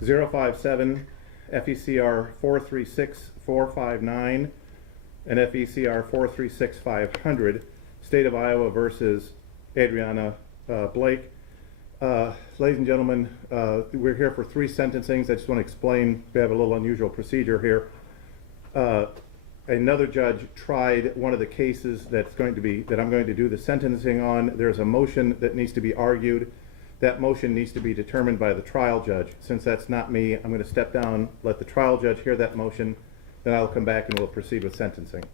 057, FECR 436459, and FECR 436500, State of Iowa versus Adriana Blake. Ladies and gentlemen, we're here for 3 sentencings. I just want to explain, we have a little unusual procedure here. Another judge tried one of the cases that I'm going to do the sentencing on. There's a motion that needs to be argued. That motion needs to be determined by the trial judge. Since that's not me, I'm going to step down, let the trial judge hear that motion, then I'll come back and we'll proceed with sentencing.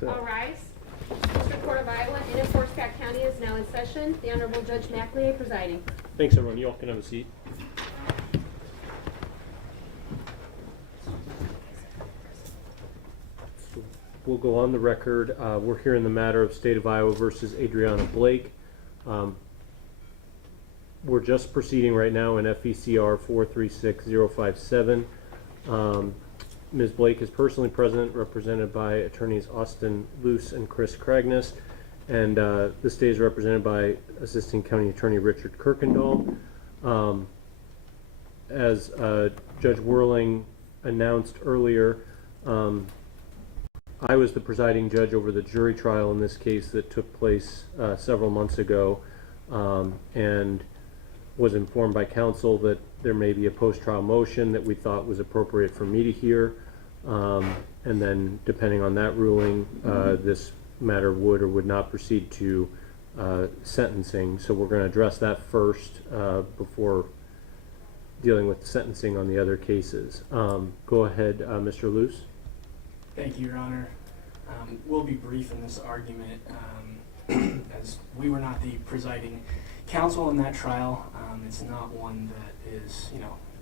So. All rise. District Court of Iowa in Enforcement County is now in session. The Honorable Judge McLeay presiding. Thanks, everyone. You all can have a seat. We'll go on the record. We're here in the matter of State of Iowa versus Adriana Blake. We're just proceeding right now in FECR 436057. Ms. Blake is personally present, represented by attorneys Austin Luce and Chris Cragnis, and the state is represented by Assistant County Attorney Richard Kirkendall. As Judge Whirling announced earlier, I was the presiding judge over the jury trial in this case that took place several months ago, and was informed by counsel that there may be a post-trial motion that we thought was appropriate for me to hear, and then depending on that ruling, this matter would or would not proceed to sentencing. So we're going to address that first before dealing with sentencing on the other cases. Go ahead, Mr. Luce. Thank you, Your Honor. We'll be brief in this argument, as we were not the presiding counsel in that trial. It's not one that is,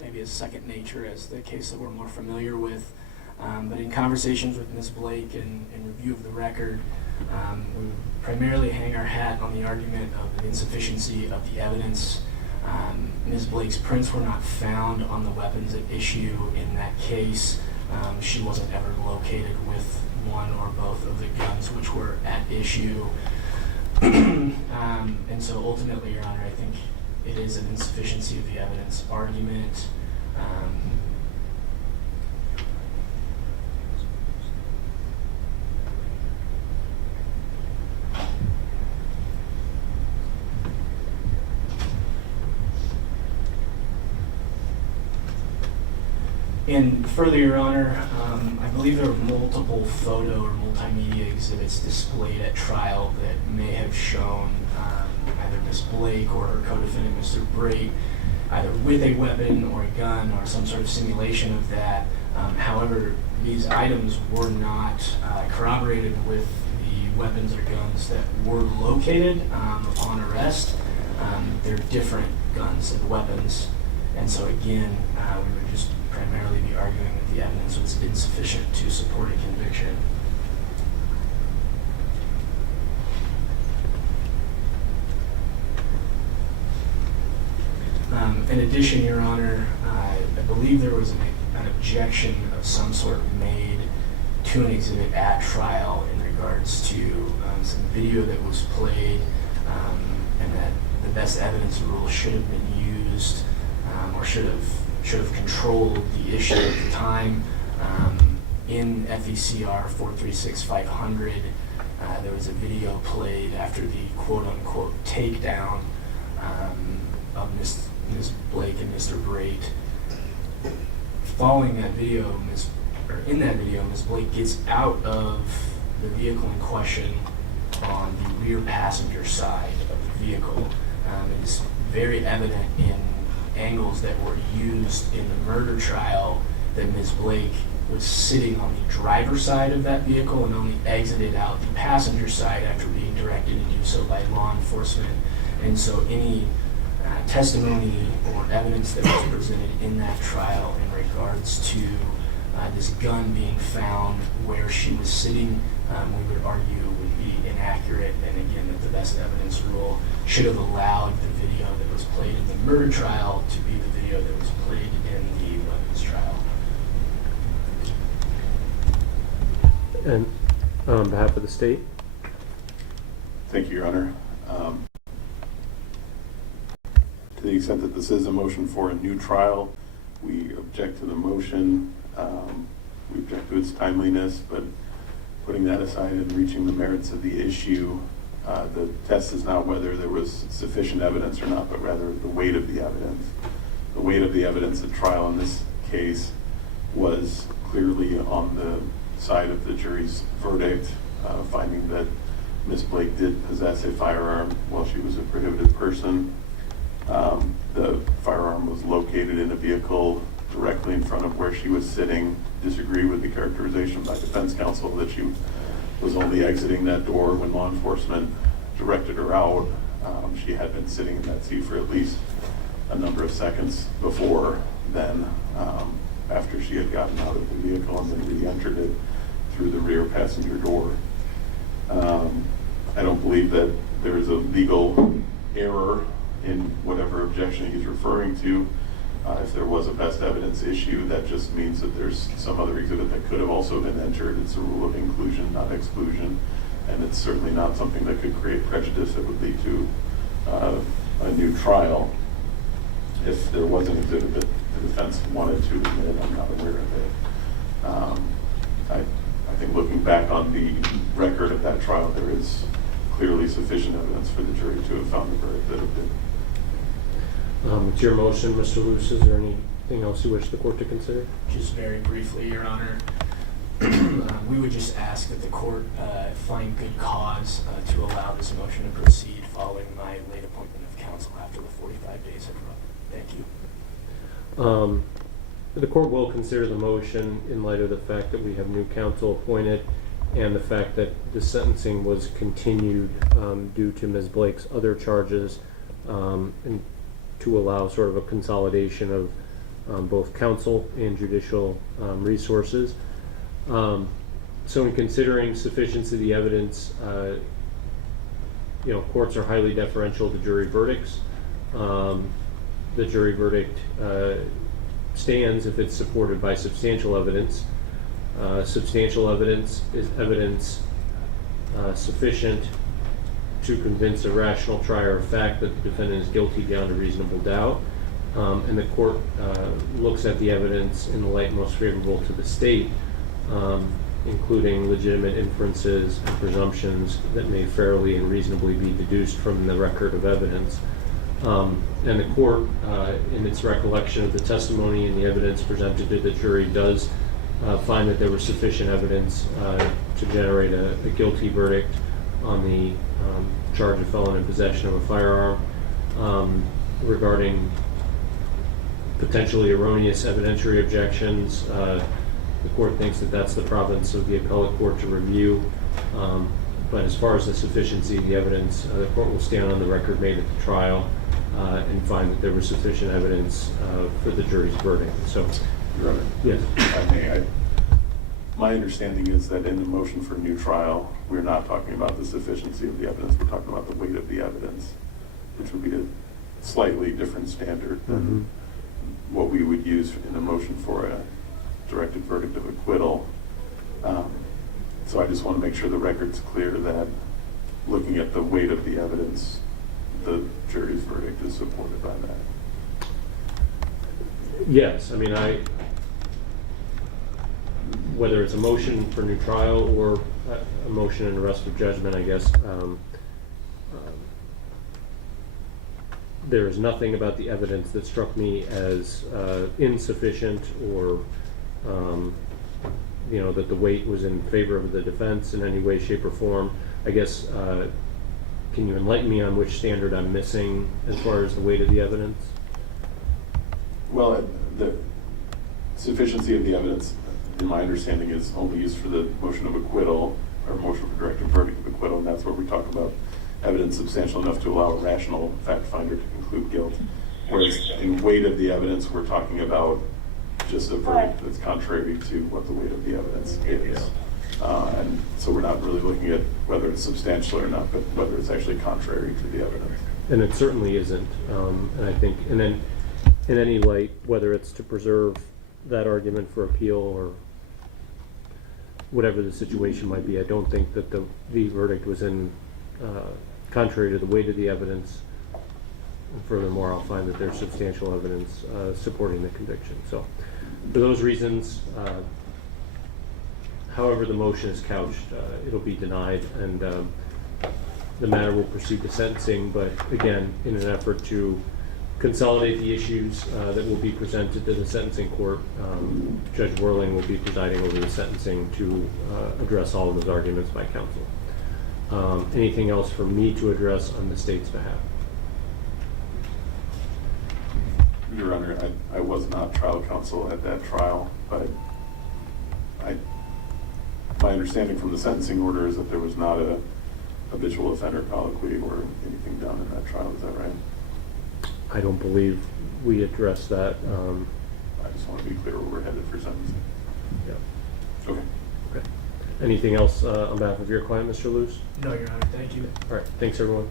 maybe as second nature as the case that we're more familiar with. But in conversations with Ms. Blake and review of the record, we primarily hang our hat on the argument of the insufficiency of the evidence. Ms. Blake's prints were not found on the weapons at issue in that case. She wasn't ever located with one or both of the guns which were at issue. And so ultimately, Your Honor, I think it is an insufficiency of the evidence argument. And further, Your Honor, I believe there were multiple photo or multimedia exhibits displayed at trial that may have shown either Ms. Blake or her co-defendant, Mr. Brate, either with a weapon or a gun or some sort of simulation of that. However, these items were not corroborated with the weapons or guns that were located upon arrest. They're different guns and weapons. And so again, we would just primarily be arguing that the evidence was insufficient to support a conviction. In addition, Your Honor, I believe there was an objection of some sort made to an exhibit at trial in regards to some video that was played, and that the best evidence rule should have been used or should have controlled the issue at the time. In FECR 436500, there was a video played after the quote-unquote takedown of Ms. Blake and Mr. Brate. Following that video, in that video, Ms. Blake gets out of the vehicle in question on the rear passenger side of the vehicle. It is very evident in angles that were used in the murder trial that Ms. Blake was sitting on the driver's side of that vehicle and only exited out the passenger side after being directed to do so by law enforcement. And so any testimony or evidence that was presented in that trial in regards to this gun being found where she was sitting, we would argue would be inaccurate, and again that the best evidence rule should have allowed the video that was played in the murder trial to be the video that was played in the weapons trial. And on behalf of the state? Thank you, Your Honor. To the the extent that this is a motion for a new trial, we object to the motion. We object to its timeliness, but putting that aside and reaching the merits of the issue, the test is not whether there was sufficient evidence or not, but rather the weight of the evidence. The weight of the evidence at trial in this case was clearly on the side of the jury's verdict, finding that Ms. Blake did possess a firearm while she was a prohibited person. The firearm was located in a vehicle directly in front of where she was sitting. Disagree with the characterization by defense counsel that she was only exiting that door when law enforcement directed her out. She had been sitting in that seat for at least a number of seconds before then, after she had gotten out of the vehicle and then re-entered it through the rear passenger door. I don't believe that there is a legal error in whatever objection he's referring to. If there was a best evidence issue, that just means that there's some other exhibit that could have also been entered. It's a rule of inclusion, not exclusion, and it's certainly not something that could create prejudice that would lead to a new trial. If there was an exhibit that the defense wanted to admit, I'm not aware of it. I think looking back on the record of that trial, there is clearly sufficient evidence for the jury to have found the verdict that it did. It's your motion, Mr. Luce. Is there anything else you wish the court to consider? Just very briefly, Your Honor, we would just ask that the court find good cause to allow this motion to proceed following my late appointment of counsel after the 45 days had run. Thank you. The court will consider the motion in light of the fact that we have new counsel appointed and the fact that the sentencing was continued due to Ms. Blake's other charges, and to allow sort of a consolidation of both counsel and judicial resources. So in considering sufficiency of the evidence, courts are highly deferential to jury verdicts. The jury verdict stands if it's supported by substantial evidence. Substantial evidence is evidence sufficient to convince a rational trier of fact that the defendant is guilty beyond a reasonable doubt. And the court looks at the evidence in the light most favorable to the state, including legitimate inferences and presumptions that may fairly and reasonably be deduced from the record of evidence. And the court, in its recollection of the testimony and the evidence presented to the jury, does find that there was sufficient evidence to generate a guilty verdict on the charge of felon in possession of a firearm. Regarding potentially erroneous evidentiary objections, the court thinks that that's the province of the appellate court to review. But as far as the sufficiency of the evidence, the court will stand on the record made at the trial and find that there was sufficient evidence for the jury's verdict. So, Your Honor, yes. if I may, my understanding is that in the motion for new trial, we're not talking about the sufficiency of the evidence, we're talking about the weight of the evidence, which would be a slightly different standard than what we would use in a motion for a directed verdict of acquittal. So I just want to make sure the record's clear that looking at the weight of the evidence, the jury's verdict is supported by that. Yes, I mean, whether it's a motion for new trial or a motion and arrest of judgment, I guess, there is nothing about the evidence that struck me as insufficient or, that the weight was in favor of the defense in any way, shape, or form. I guess, can you enlighten me on which standard I'm missing as far as the weight of the evidence? Well, the sufficiency of the evidence, in my understanding, is only used for the motion of acquittal or motion for directed verdict of acquittal, and that's where we talk about evidence substantial enough to allow a rational fact finder to conclude guilt. Whereas in weight of the evidence, we're talking about just a verdict that's contrary to what the weight of the evidence is. And so we're not really looking at whether it's substantial or not, but whether it's actually contrary to the evidence. And it certainly isn't. And I think, and then in any light, whether it's to preserve that argument for appeal or whatever the situation might be, I don't think that the verdict was in contrary to the weight of the evidence. And furthermore, I'll find that there's substantial evidence supporting the conviction. So for those reasons, however the motion is couched, it'll be denied, and the matter will proceed to sentencing, but again, in an effort to consolidate the issues that will be presented to the sentencing court, Judge Whirling will be presiding over the sentencing to address all of those arguments by counsel. Anything else for me to address on the state's behalf? Your Honor, I was not trial counsel at that trial, but my understanding from the sentencing order is that there was not a habitual offender colloquy or anything done in that trial. Is that right? I don't believe we addressed that. I just want to be clear where we're headed for sentencing. Yeah. Okay. Okay. Anything else on behalf of your client, Mr. Luce? No, Your Honor, thank you. All right. Thanks, everyone.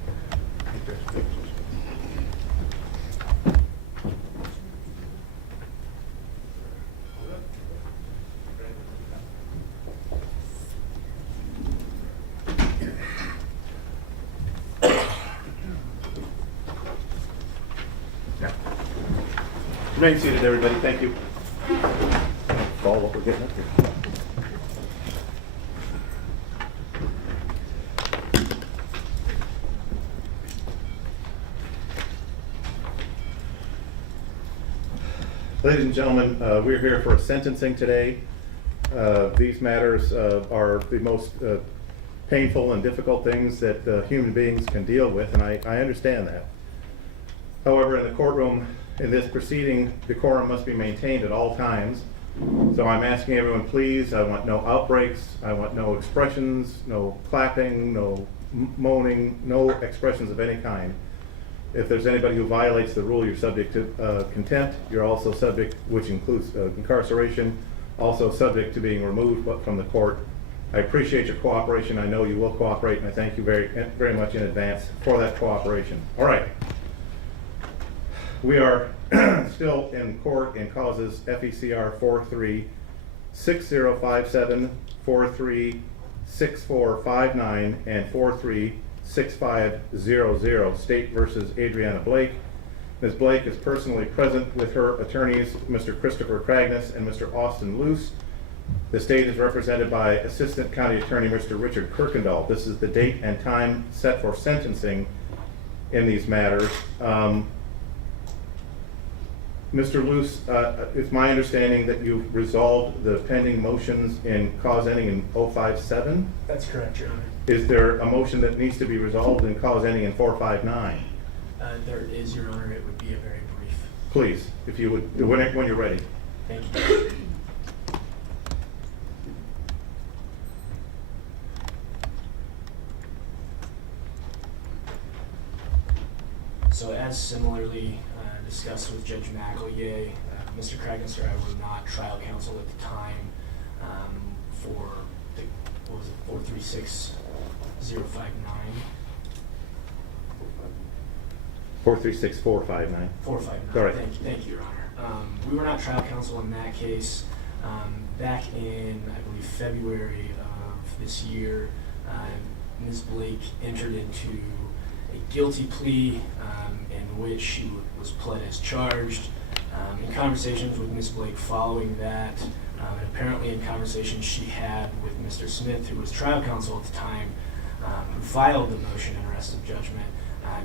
Remain seated, everybody. Thank you. Follow what we're getting up here. Ladies and gentlemen, we're here for sentencing today. These matters are the most painful and difficult things that human beings can deal with, and I understand that. However, in the courtroom, in this proceeding, decorum must be maintained at all times. So I'm asking everyone, please, I want no outbreaks, I want no expressions, no clapping, no moaning, no expressions of any kind. If there's anybody who violates the rule, you're subject to contempt. You're also subject, which includes incarceration, also subject to being removed from the court. I appreciate your cooperation. I know you will cooperate, and I thank you very, very much in advance for that cooperation. All right. We are still in court in causes FECR 436057, 436459, and 436500, State versus Adriana Blake. Ms. Blake is personally present with her attorneys, Mr. Christopher Cragness and Mr. Austin Luce. The state is represented by Assistant County Attorney Mr. Richard Kirkendall. This is the date and time set for sentencing in these matters. Mr. Luce, it's my understanding that you've resolved the pending motions in cause ending in 057? That's correct, Your Honor. Is there a motion that needs to be resolved in cause ending in 459? There is, Your Honor. It would be a very brief. Please, if you would, when you're ready. Thank you. So as similarly discussed with Judge McEllier, Mr. Cragness or I were not trial counsel at the time for the, what was it, 436059? 436459. 459. All right. Thank you, Your Honor. We were not trial counsel in that case. Back in, I believe, February of this year, Ms. Blake entered into a guilty plea in which she was pled as charged. In conversations with Ms. Blake following that, and apparently in conversations she had with Mr. Smith, who was trial counsel at the time, who filed the motion in arrest of judgment,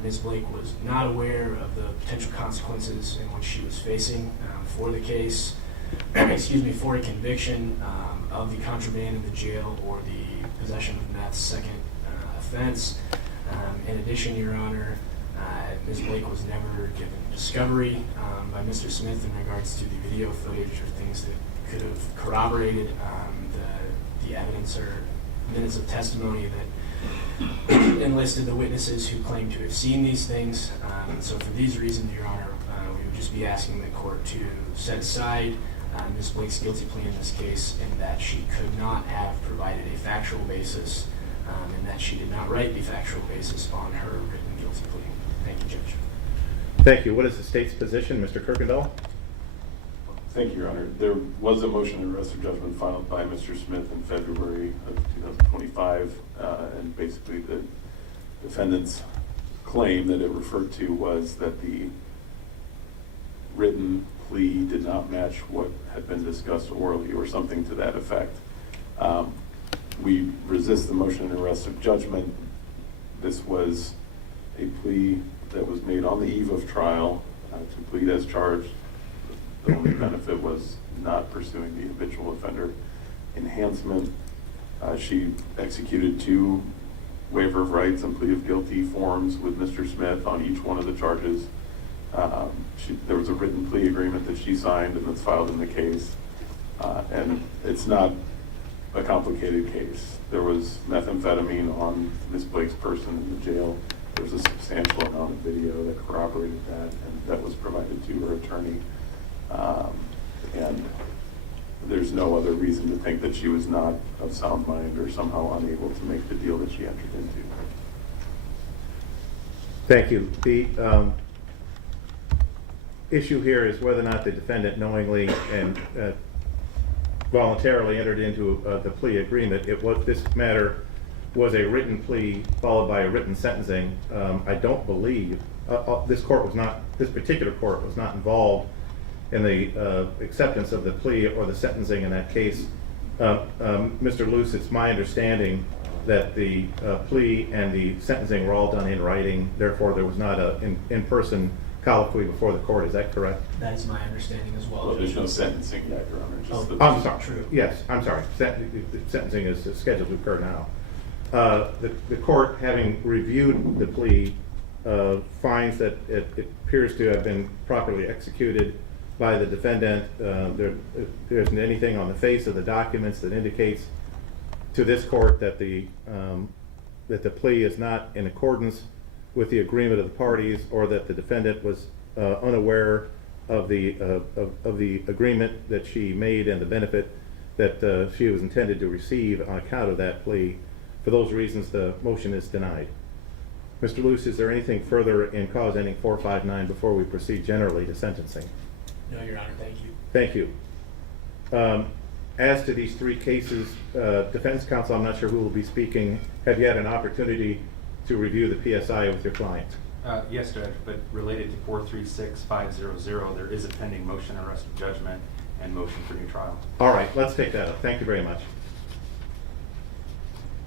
Ms. Blake was not aware of the potential consequences in which she was facing for the case, for a conviction of the contraband in the jail or the possession of meth's second offense. In addition, Your Honor, Ms. Blake was never given discovery by Mr. Smith in regards to the video footage or things that could have corroborated the evidence or minutes of testimony that enlisted the witnesses who claimed to have seen these things. So for these reasons, Your Honor, we would just be asking the court to set aside Ms. Blake's guilty plea in this case, and that she could not have provided a factual basis, and that she did not write the factual basis on her written guilty plea. Thank you, Judge. Thank you. What is the state's position, Mr. Kirkendall? Thank you, Your Honor. There was a motion in arrest of judgment filed by Mr. Smith in February of 2025, and basically the defendant's claim that it referred to was that the written plea did not match what had been discussed orally or something to that effect. We resist the motion and arrest of judgment. This was a plea that was made on the eve of trial to plead as charged. The only benefit was not pursuing the habitual offender enhancement. She executed 2 waiver of rights and plea of guilty forms with Mr. Smith on each one of the charges. There was a written plea agreement that she signed and that's filed in the case. And it's not a complicated case. There was methamphetamine on Ms. Blake's person in the jail. There was a substantial amount of video that corroborated that, and that was provided to her attorney. And there's no other reason to think that she was not of sound mind or somehow unable to make the deal that she entered into. Thank you. The issue here is whether or not the defendant knowingly and voluntarily entered into the plea agreement. This matter was a written plea followed by a written sentencing. I don't believe this particular court was not involved in the acceptance of the plea or the sentencing in that case. Mr. Luce, it's my understanding that the plea and the sentencing were all done in writing, therefore there was not an in-person colloquy before the court. Is that correct? That is my understanding as well. Well, there's no sentencing yet, Your Honor. Just the I'm sorry. True. Yes, I'm sorry. Sentencing is scheduled to occur now. The court, having reviewed the plea, finds that it appears to have been properly executed by the defendant. There isn't anything on the face of the documents that indicates to this court that the plea is not in accordance with the agreement of the parties, or that the defendant was unaware of the agreement that she made and the benefit that she was intended to receive on account of that plea. For those reasons, the motion is denied. Mr. Luce, is there anything further in cause ending 459 before we proceed generally to sentencing? No, Your Honor, thank you. Thank you. As to these 3 cases, defense counsel, I'm not sure who will be speaking. Have you had an opportunity to review the PSI with your client? Yes, Judge, but related to 436500, there is a pending motion and arrest of judgment and motion for new trial. All right, let's take that up. Thank you very much.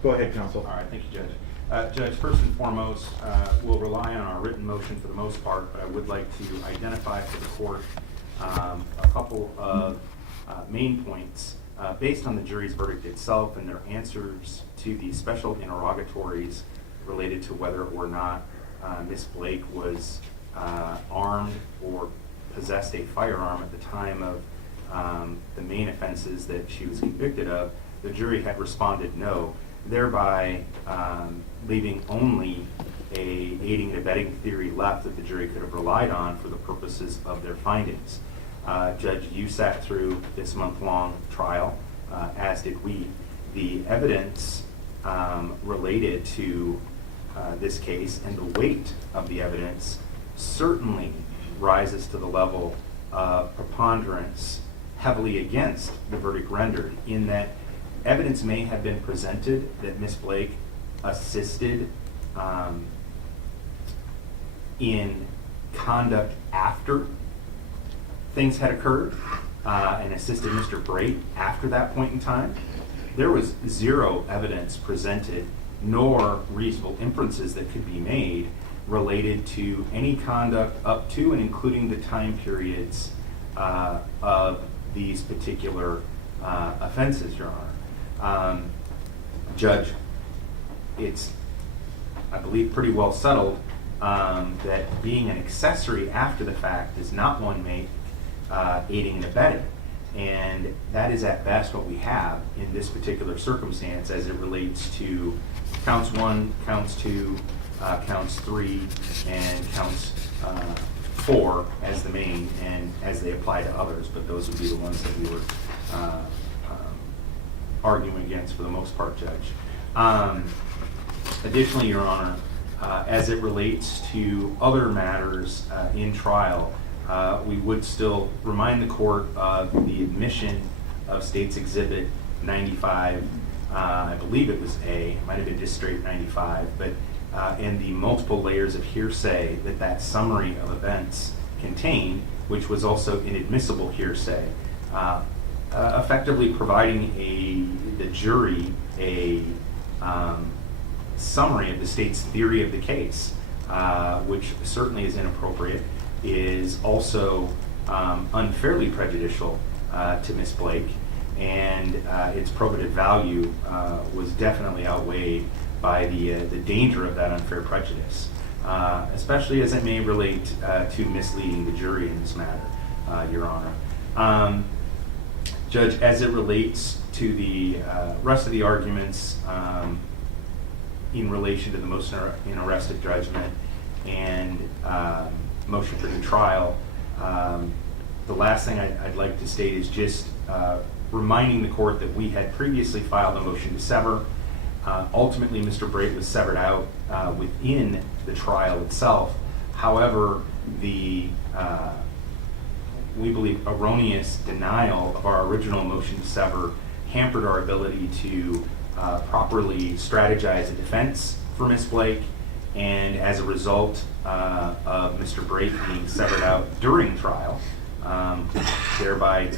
Go ahead, counsel. All right, thank you, Judge. Judge, first and foremost, we'll rely on our written motion for the most part, but I would like to identify for the court a couple of main points based on the jury's verdict itself and their answers to the special interrogatories related to whether or not Ms. Blake was armed or possessed a firearm at the time of the main offenses that she was convicted of. The jury had responded no, thereby leaving only a aiding and abetting theory left that the jury could have relied on for the purposes of their findings. Judge, you sat through this month-long trial, as did we. The evidence related to this case and the weight of the evidence certainly rises to the level of preponderance heavily against the verdict rendered, in that evidence may have been presented that Ms. Blake assisted in conduct after things had occurred and assisted Mr. Brate after that point in time. There was zero evidence presented, nor reasonable inferences that could be made related to any conduct up to and including the time periods of these particular offenses, Your Honor. Judge, it's, I believe, pretty well settled that being an accessory after the fact does not one make aiding and abetting. And that is at best what we have in this particular circumstance as it relates to counts 1, counts 2, counts 3, and counts 4 as the main, and as they apply to others, but those would be the ones that we were arguing against for the most part, Judge. Additionally, Your Honor, as it relates to other matters in trial, we would still remind the court of the admission of State's Exhibit 95. I believe it was A, it might have been just straight 95, but and the multiple layers of hearsay that that summary of events contained, which was also inadmissible hearsay, effectively providing the jury a summary of the state's theory of the case, which certainly is inappropriate, is also unfairly prejudicial to Ms. Blake, and its probative value was definitely outweighed by the danger of that unfair prejudice, especially as it may relate to misleading the jury in this matter, Your Honor. Judge, as it relates to the rest of the arguments in relation to the motion in arrested judgment and motion for new trial, the last thing I'd like to state is just reminding the court that we had previously filed a motion to sever. Ultimately, Mr. Brate was severed out within the trial itself. However, the we believe erroneous denial of our original motion to sever hampered our ability to properly strategize a defense for Ms. Blake, and as a result of Mr. Brate being severed out during trial, thereby,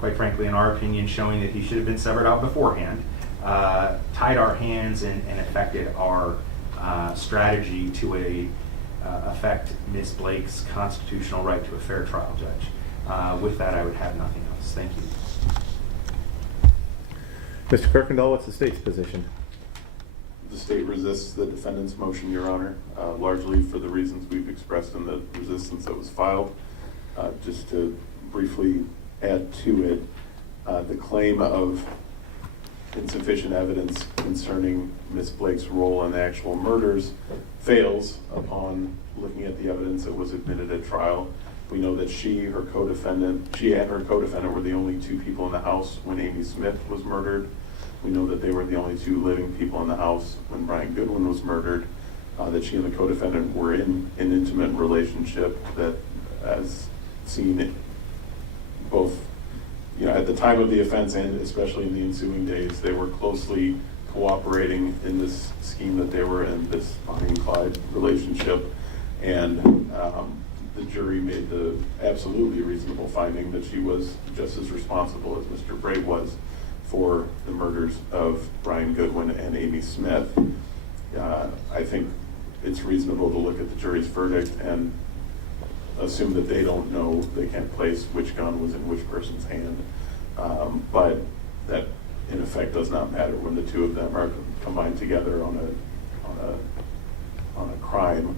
quite frankly, in our opinion, showing that he should have been severed out beforehand, tied our hands and affected our strategy to affect Ms. Blake's constitutional right to a fair trial, Judge. With that, I would have nothing else. Thank you. Mr. Kirkendall, what's the state's position? The state resists the defendant's motion, Your Honor, largely for the reasons we've expressed in the resistance that was filed. Just to briefly add to it, the claim of insufficient evidence concerning Ms. Blake's role in the actual murders fails upon looking at the evidence that was admitted at trial. We know that she and her co-defendant were the only two people in the house when Amy Smith was murdered. We know that they were the only two living people in the house when Brian Goodwin was murdered, that she and the co-defendant were in an intimate relationship that, as seen both at the time of the offense and especially in the ensuing days, they were closely cooperating in this scheme that they were in, this Bonnie and Clyde relationship. And the jury made the absolutely reasonable finding that she was just as responsible as Mr. Brate was for the murders of Brian Goodwin and Amy Smith. I think it's reasonable to look at the jury's verdict and assume that they don't know, they can't place which gun was in which person's hand. But that, in effect, does not matter when the two of them are combined together on a crime,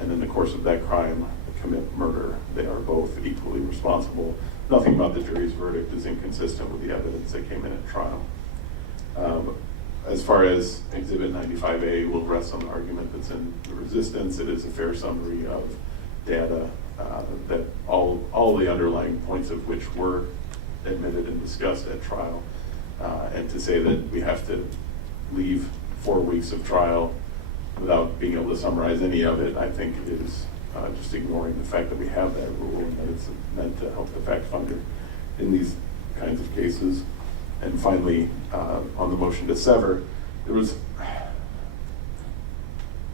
and in the course of that crime commit murder. They are both equally responsible. Nothing about the jury's verdict is inconsistent with the evidence that came in at trial. As far as Exhibit 95A, we'll rest on the argument that's in the resistance. It is a fair summary of data that all the underlying points of which were admitted and discussed at trial. And to say that we have to leave 4 weeks of trial without being able to summarize any of it, I think is just ignoring the fact that we have that rule and that it's meant to help the fact finder in these kinds of cases. And finally, on the motion to sever,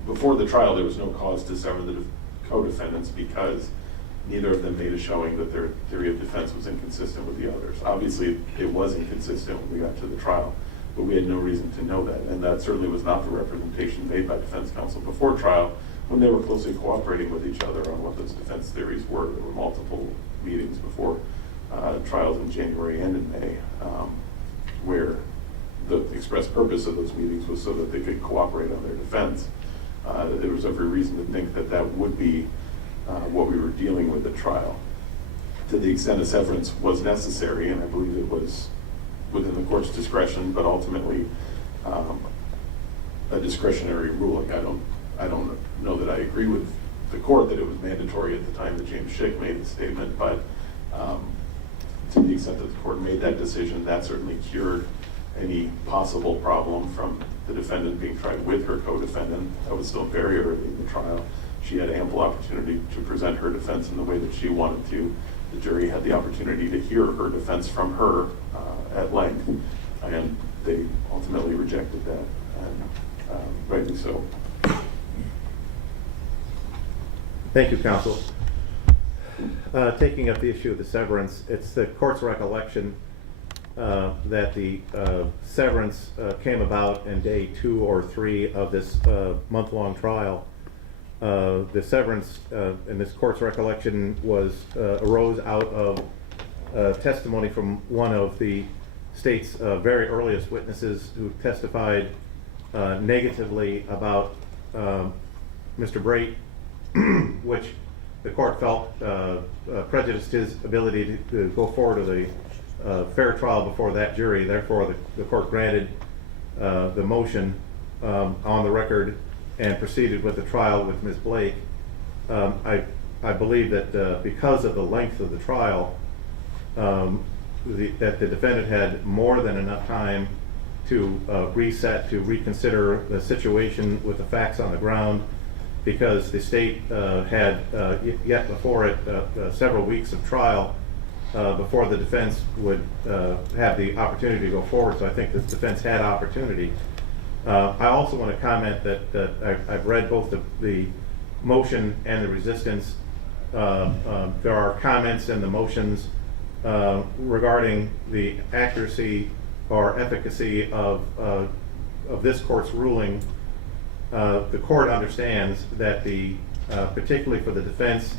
before the trial, there was no cause to sever the co-defendants because neither of them made a showing that their theory of defense was inconsistent with the others. Obviously, it was inconsistent when we got to the trial, but we had no reason to know that, and that certainly was not the representation made by defense counsel before trial when they were closely cooperating with each other on what those defense theories were. There were multiple meetings before trials in January and in May where the express purpose of those meetings was so that they could cooperate on their defense. There was every reason to think that that would be what we were dealing with at trial. To the extent a severance was necessary, and I believe it was within the court's discretion, but ultimately a discretionary ruling. I don't know that I agree with the court that it was mandatory at the time that James Schick made the statement, but to the extent that the court made that decision, that certainly cured any possible problem from the defendant being tried with her co-defendant. That was still very early in the trial. She had ample opportunity to present her defense in the way that she wanted to. The jury had the opportunity to hear her defense from her at length, and they ultimately rejected that, and rightly so. Thank you, counsel. Taking up the issue of the severance, it's the court's recollection that the severance came about in day 2 or 3 of this month-long trial. The severance, in this court's recollection, arose out of testimony from one of the state's very earliest witnesses who testified negatively about Mr. Brate, which the court felt prejudiced his ability to go forward with a fair trial before that jury. Therefore, the court granted the motion on the record and proceeded with the trial with Ms. Blake. I believe that because of the length of the trial, that the defendant had more than enough time to reconsider the situation with the facts on the ground, because the state had yet before it several weeks of trial before the defense would have the opportunity to go forward. So I think the defense had opportunity. I also want to comment that I've read both the motion and the resistance. There are comments in the motions regarding the accuracy or efficacy of this court's ruling. The court understands that particularly for the defense,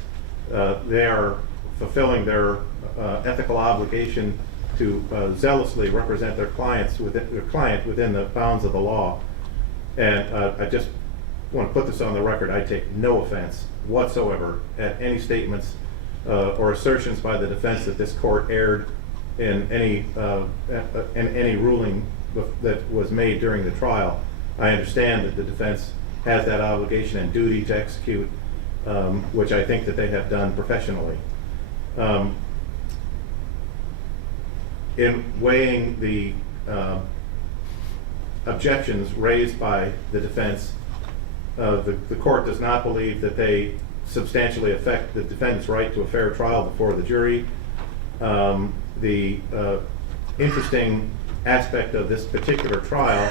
they are fulfilling their ethical obligation to zealously represent their client within the bounds of the law. And I just want to put this on the record. I take no offense whatsoever at any statements or assertions by the defense that this court erred in any ruling that was made during the trial. I understand that the defense has that obligation and duty to execute, which I think that they have done professionally. In weighing the objections raised by the defense, the court does not believe that they substantially affect the defendant's right to a fair trial before the jury. The interesting aspect of this particular trial,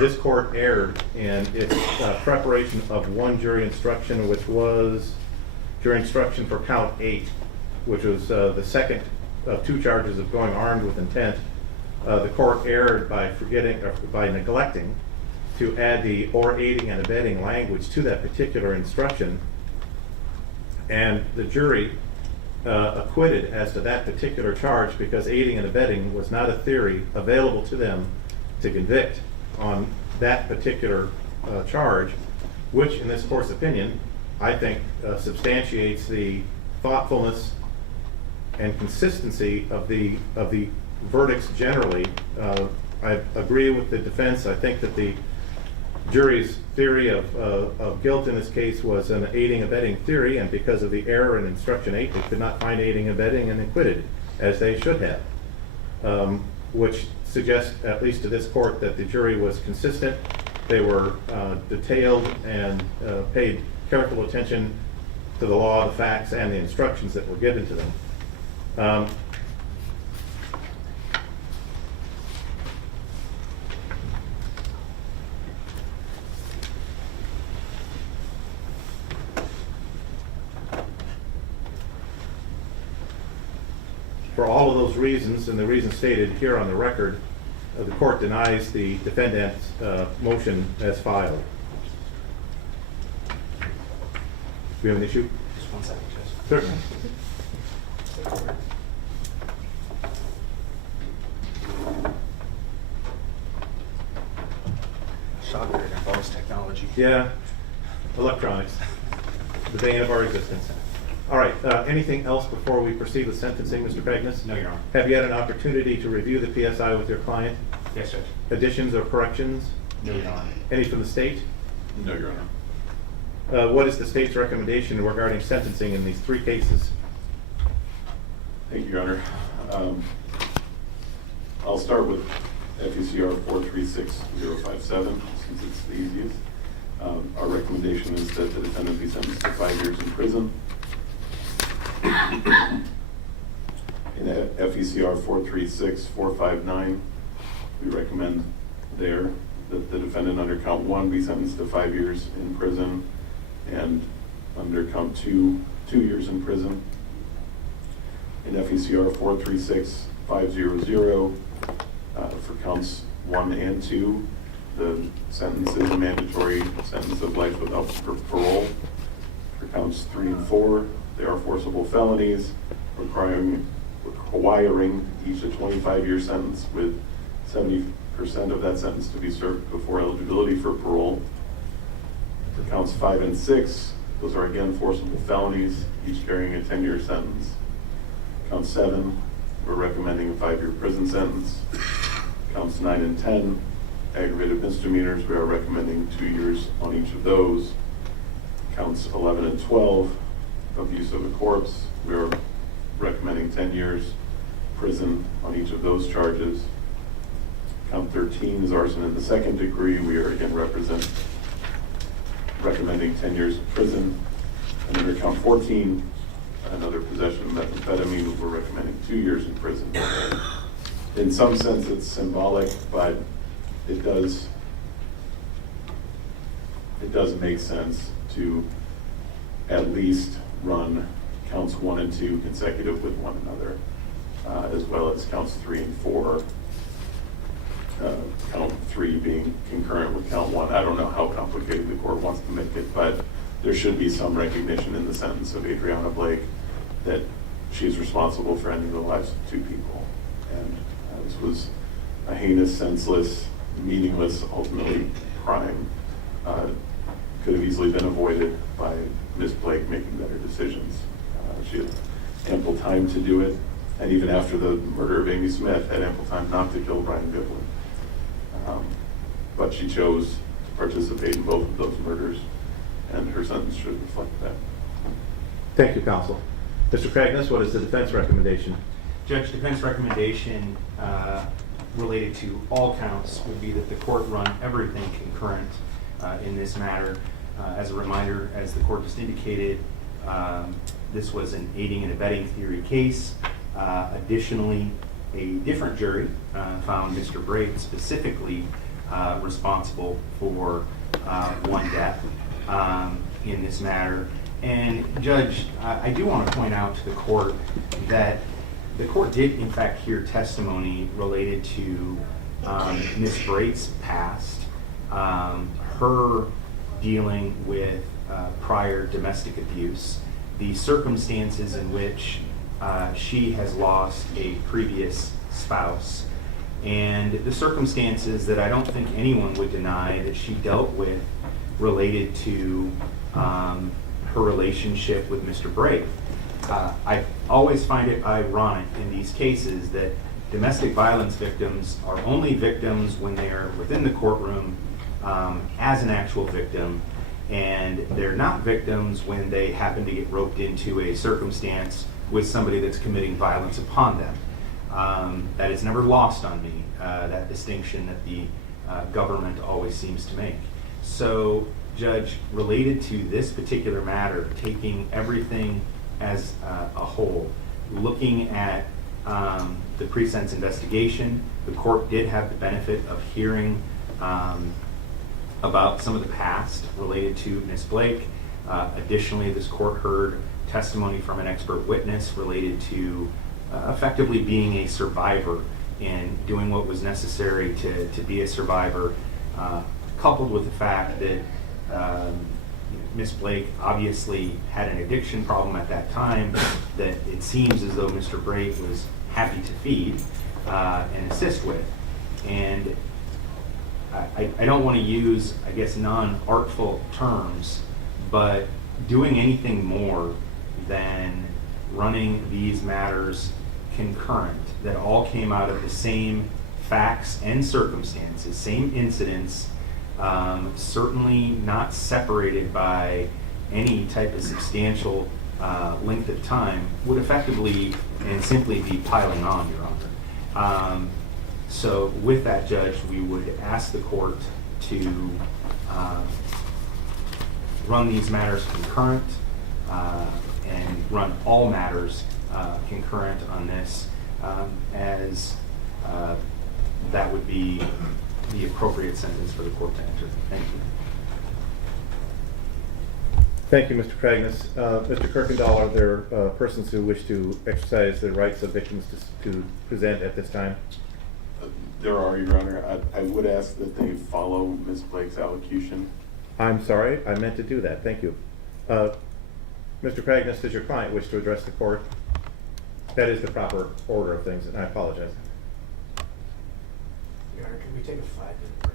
this court erred in its preparation of one jury instruction, which was jury instruction for count 8, which was the second of 2 charges of going armed with intent. The court erred by neglecting to add the or aiding and abetting language to that particular instruction, and the jury acquitted as to that particular charge because aiding and abetting was not a theory available to them to convict on that particular charge, which in this court's opinion, I think substantiates the thoughtfulness and consistency of the verdicts generally. I agree with the defense. I think that the jury's theory of guilt in this case was an aiding and abetting theory, and because of the error in instruction 8, they could not find aiding and abetting and acquitted, as they should have, which suggests, at least to this court, that the jury was consistent. They were detailed and paid careful attention to the law, the facts, and the instructions that were given to them. For all of those reasons and the reasons stated here on the record, the court denies the defendant's motion as filed. Do we have an issue? Just 1 second, Judge. Certainly. Shocker, it involves technology. Yeah, electronics, the bane of our existence. All right, anything else before we proceed with sentencing, Mr. Pegness? No, Your Honor. Have you had an opportunity to review the PSI with your client? Yes, Judge. Additions or corrections? No, Your Honor. Any from the state? No, Your Honor. What is the state's recommendation regarding sentencing in these 3 cases? Thank you, Your Honor. I'll start with FECR 436057, since it's the easiest. Our recommendation is that the defendant be sentenced to 5 years in prison. In FECR 436459, we recommend there that the defendant under count 1 be sentenced to 5 years in prison, and under count 2, 2 years in prison. In FECR 436500, for counts 1 and 2, the sentence is a mandatory sentence of life without parole. For counts 3 and 4, they are forcible felonies, requiring each a 25-year sentence with 70% of that sentence to be served before eligibility for parole. For counts 5 and 6, those are again forcible felonies, each carrying a 10-year sentence. Count 7, we're recommending a 5-year prison sentence. Counts 9 and 10, aggravated misdemeanors, we are recommending 2 years on each of those. Counts 11 and 12, abuse of a corpse, we are recommending 10 years prison on each of those charges. Count 13 is arson in the second degree, we are again recommending 10 years of prison. And under count 14, another possession of methamphetamine, we're recommending 2 years in prison. In some sense, it's symbolic, but it does make sense to at least run counts 1 and 2 consecutive with one another, as well as counts 3 and 4. Count 3 being concurrent with count 1. I don't know how complicated the court wants to make it, but there should be some recognition in the sentence of Adriana Blake that she's responsible for ending the lives of 2 people. And this was a heinous, senseless, meaningless, ultimately crime. Could have easily been avoided by Ms. Blake making better decisions. She had ample time to do it, and even after the murder of Amy Smith, had ample time not to kill Brian Goodwin. But she chose to participate in both of those murders, and her sentence should reflect that. Thank you, counsel. Mr. Cragness, what is the defense recommendation? Judge, defense recommendation related to all counts would be that the court run everything concurrent in this matter. As a reminder, as the court just indicated, this was an aiding and abetting theory case. Additionally, a different jury found Mr. Brake specifically responsible for one death in this matter. And Judge, I do want to point out to the court that the court did in fact hear testimony related to Ms. Brake's past, her dealing with prior domestic abuse, the circumstances in which she has lost a previous spouse, and the circumstances that I don't think anyone would deny that she dealt with related to her relationship with Mr. Brake. I always find it ironic in these cases that domestic violence victims are only victims when they are within the courtroom as an actual victim, and they're not victims when they happen to get roped into a circumstance with somebody that's committing violence upon them. That is never lost on me, that distinction that the government always seems to make. So, Judge, related to this particular matter, taking everything as a whole, looking at the pre-sentence investigation, the court did have the benefit of hearing about some of the past related to Ms. Blake. Additionally, this court heard testimony from an expert witness related to effectively being a survivor and doing what was necessary to be a survivor, coupled with the fact that Ms. Blake obviously had an addiction problem at that time that it seems as though Mr. Brake was happy to feed and assist with. And I don't want to use, I guess, non-artful terms, but doing anything more than running these matters concurrent that all came out of the same facts and circumstances, same incidents, certainly not separated by any type of substantial length of time, would effectively and simply be piling on, Your Honor. So with that, Judge, we would ask the court to run these matters concurrent and run all matters concurrent on this, as that would be the appropriate sentence for the court to enter. Thank you. Thank you, Mr. Cragnis. Mr. Kirkendall, are there persons who wish to exercise the rights of victims to present at this time? There are, Your Honor. I would ask that they follow Ms. Blake's allocution. I'm sorry, I meant to do that. Thank you. Mr. Cragnis, does your client wish to address the court? That is the proper order of things, and I apologize. Your Honor, can we take a 5-minute break?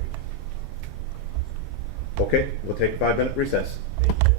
Okay, we'll take a 5-minute recess. Thank you, Judge.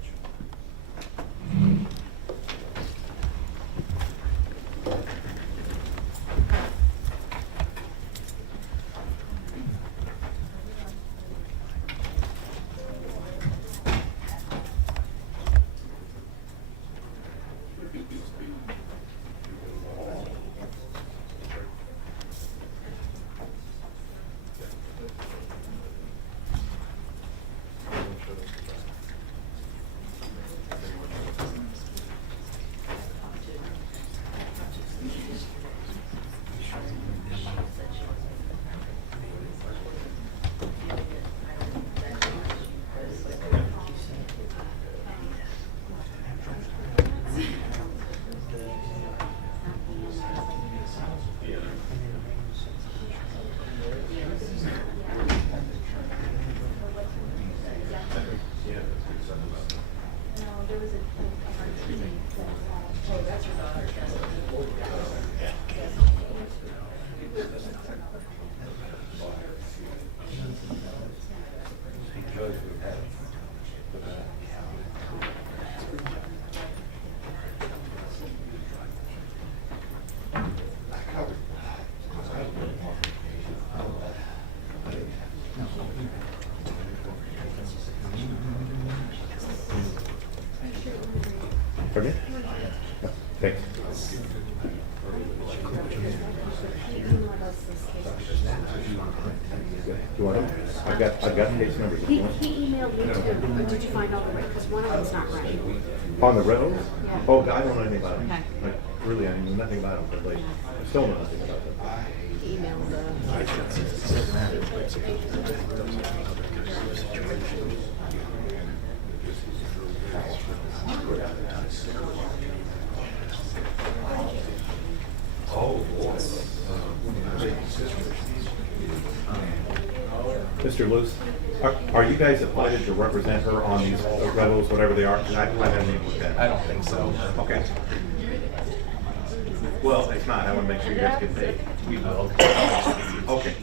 Pardon me? Thanks. Do you want them? I've got case numbers. He emailed me too, or did you find all the right, because one of them's not right. On the rebels? Yeah. Oh, I don't know anything about them. Okay. Like, really, I know nothing about them, but like, I still know nothing about them. He emailed the. Mr. Luce, are you guys appointed to represent her on these rebels, whatever they are? Because I haven't even looked at it. I don't think so. Okay. Well, if not, I want to make sure you guys get paid. We will. Okay.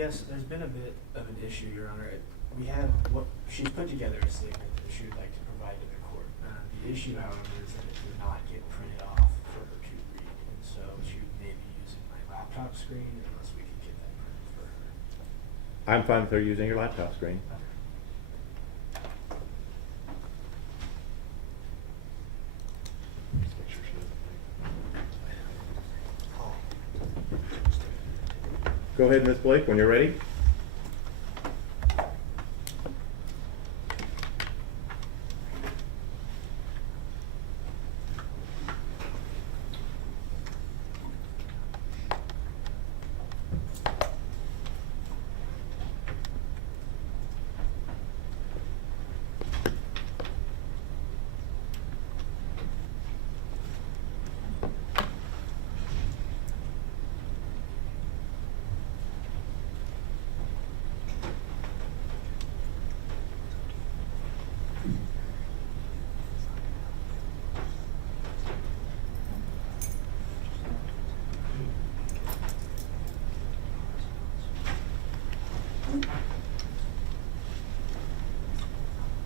Yes, there's been a bit of an issue, Your Honor. We have she's put together a statement that she would like to provide to the court. The issue, however, is that it did not get printed off for her to read, and so she may be using my laptop screen unless we can get that printed for her. I'm fine with her using your laptop screen. Go ahead, Ms. Blake, when you're ready.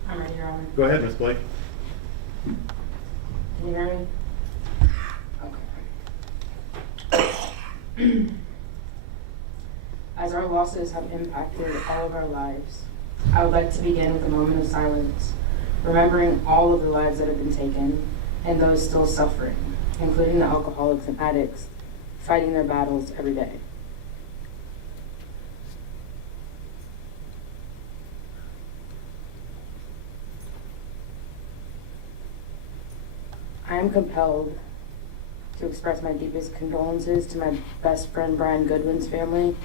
I'm ready, Your Honor. Go ahead, Ms. Blake. Can you hear me? Okay. As our losses have impacted all of our lives, I would like to begin with a moment of silence, remembering all of the lives that have been taken and those still suffering, including the alcoholics and addicts fighting their battles every day. I am compelled to express my deepest condolences to my best friend Brian Goodwin's family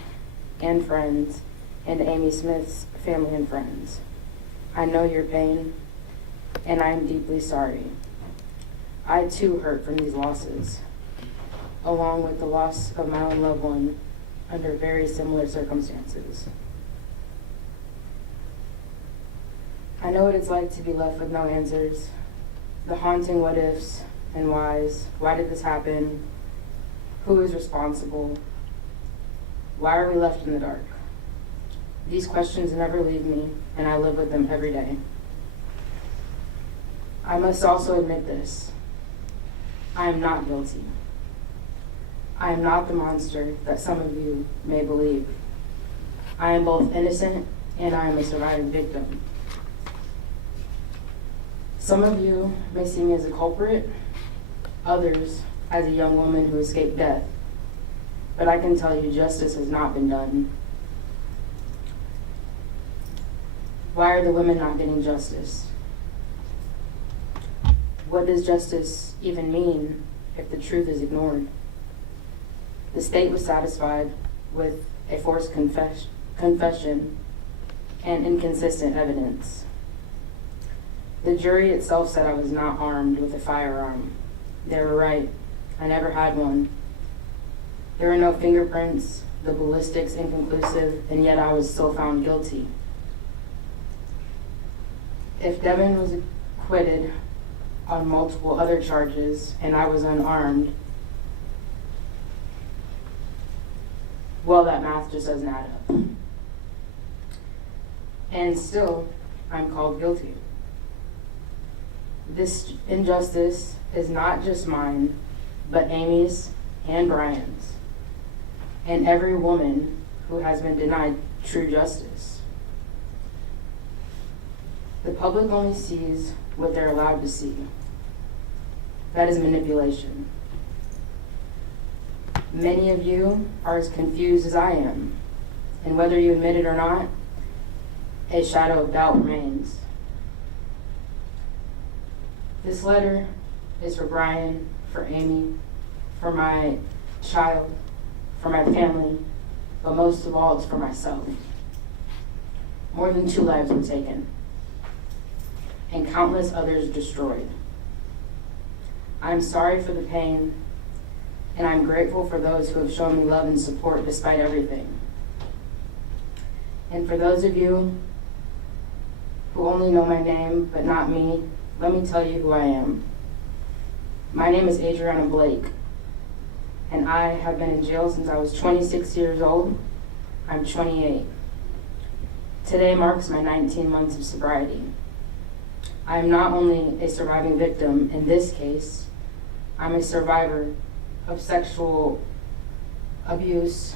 and friends, and Amy Smith's family and friends. I know your pain, and I am deeply sorry. I too hurt from these losses, along with the loss of my own loved one under very similar circumstances. I know what it's like to be left with no answers. The haunting what ifs and whys. Why did this happen? Who is responsible? Why are we left in the dark? These questions never leave me, and I live with them every day. I must also admit this. I am not guilty. I am not the monster that some of you may believe. I am both innocent and I am a surviving victim. Some of you may see me as a culprit, others as a young woman who escaped death, but I can tell you justice has not been done. Why are the women not getting justice? What does justice even mean if the truth is ignored? The state was satisfied with a forced confession and inconsistent evidence. The jury itself said I was not armed with a firearm. They were right. I never had one. There were no fingerprints, the ballistics inconclusive, and yet I was still found guilty. If Devin was acquitted on multiple other charges and I was unarmed, well, that math just doesn't add up. And still, I'm called guilty. This injustice is not just mine, but Amy's and Brian's, and every woman who has been denied true justice. The public only sees what they're allowed to see. That is manipulation. Many of you are as confused as I am, and whether you admit it or not, a shadow of doubt remains. This letter is for Brian, for Amy, for my child, for my family, but most of all, it's for myself. More than 2 lives were taken, and countless others destroyed. I'm sorry for the pain, and I'm grateful for those who have shown me love and support despite everything. And for those of you who only know my name, but not me, let me tell you who I am. My name is Adriana Blake, and I have been in jail since I was 26 years old. I'm 28. Today marks my 19 months of sobriety. I am not only a surviving victim in this case, I'm a survivor of sexual abuse,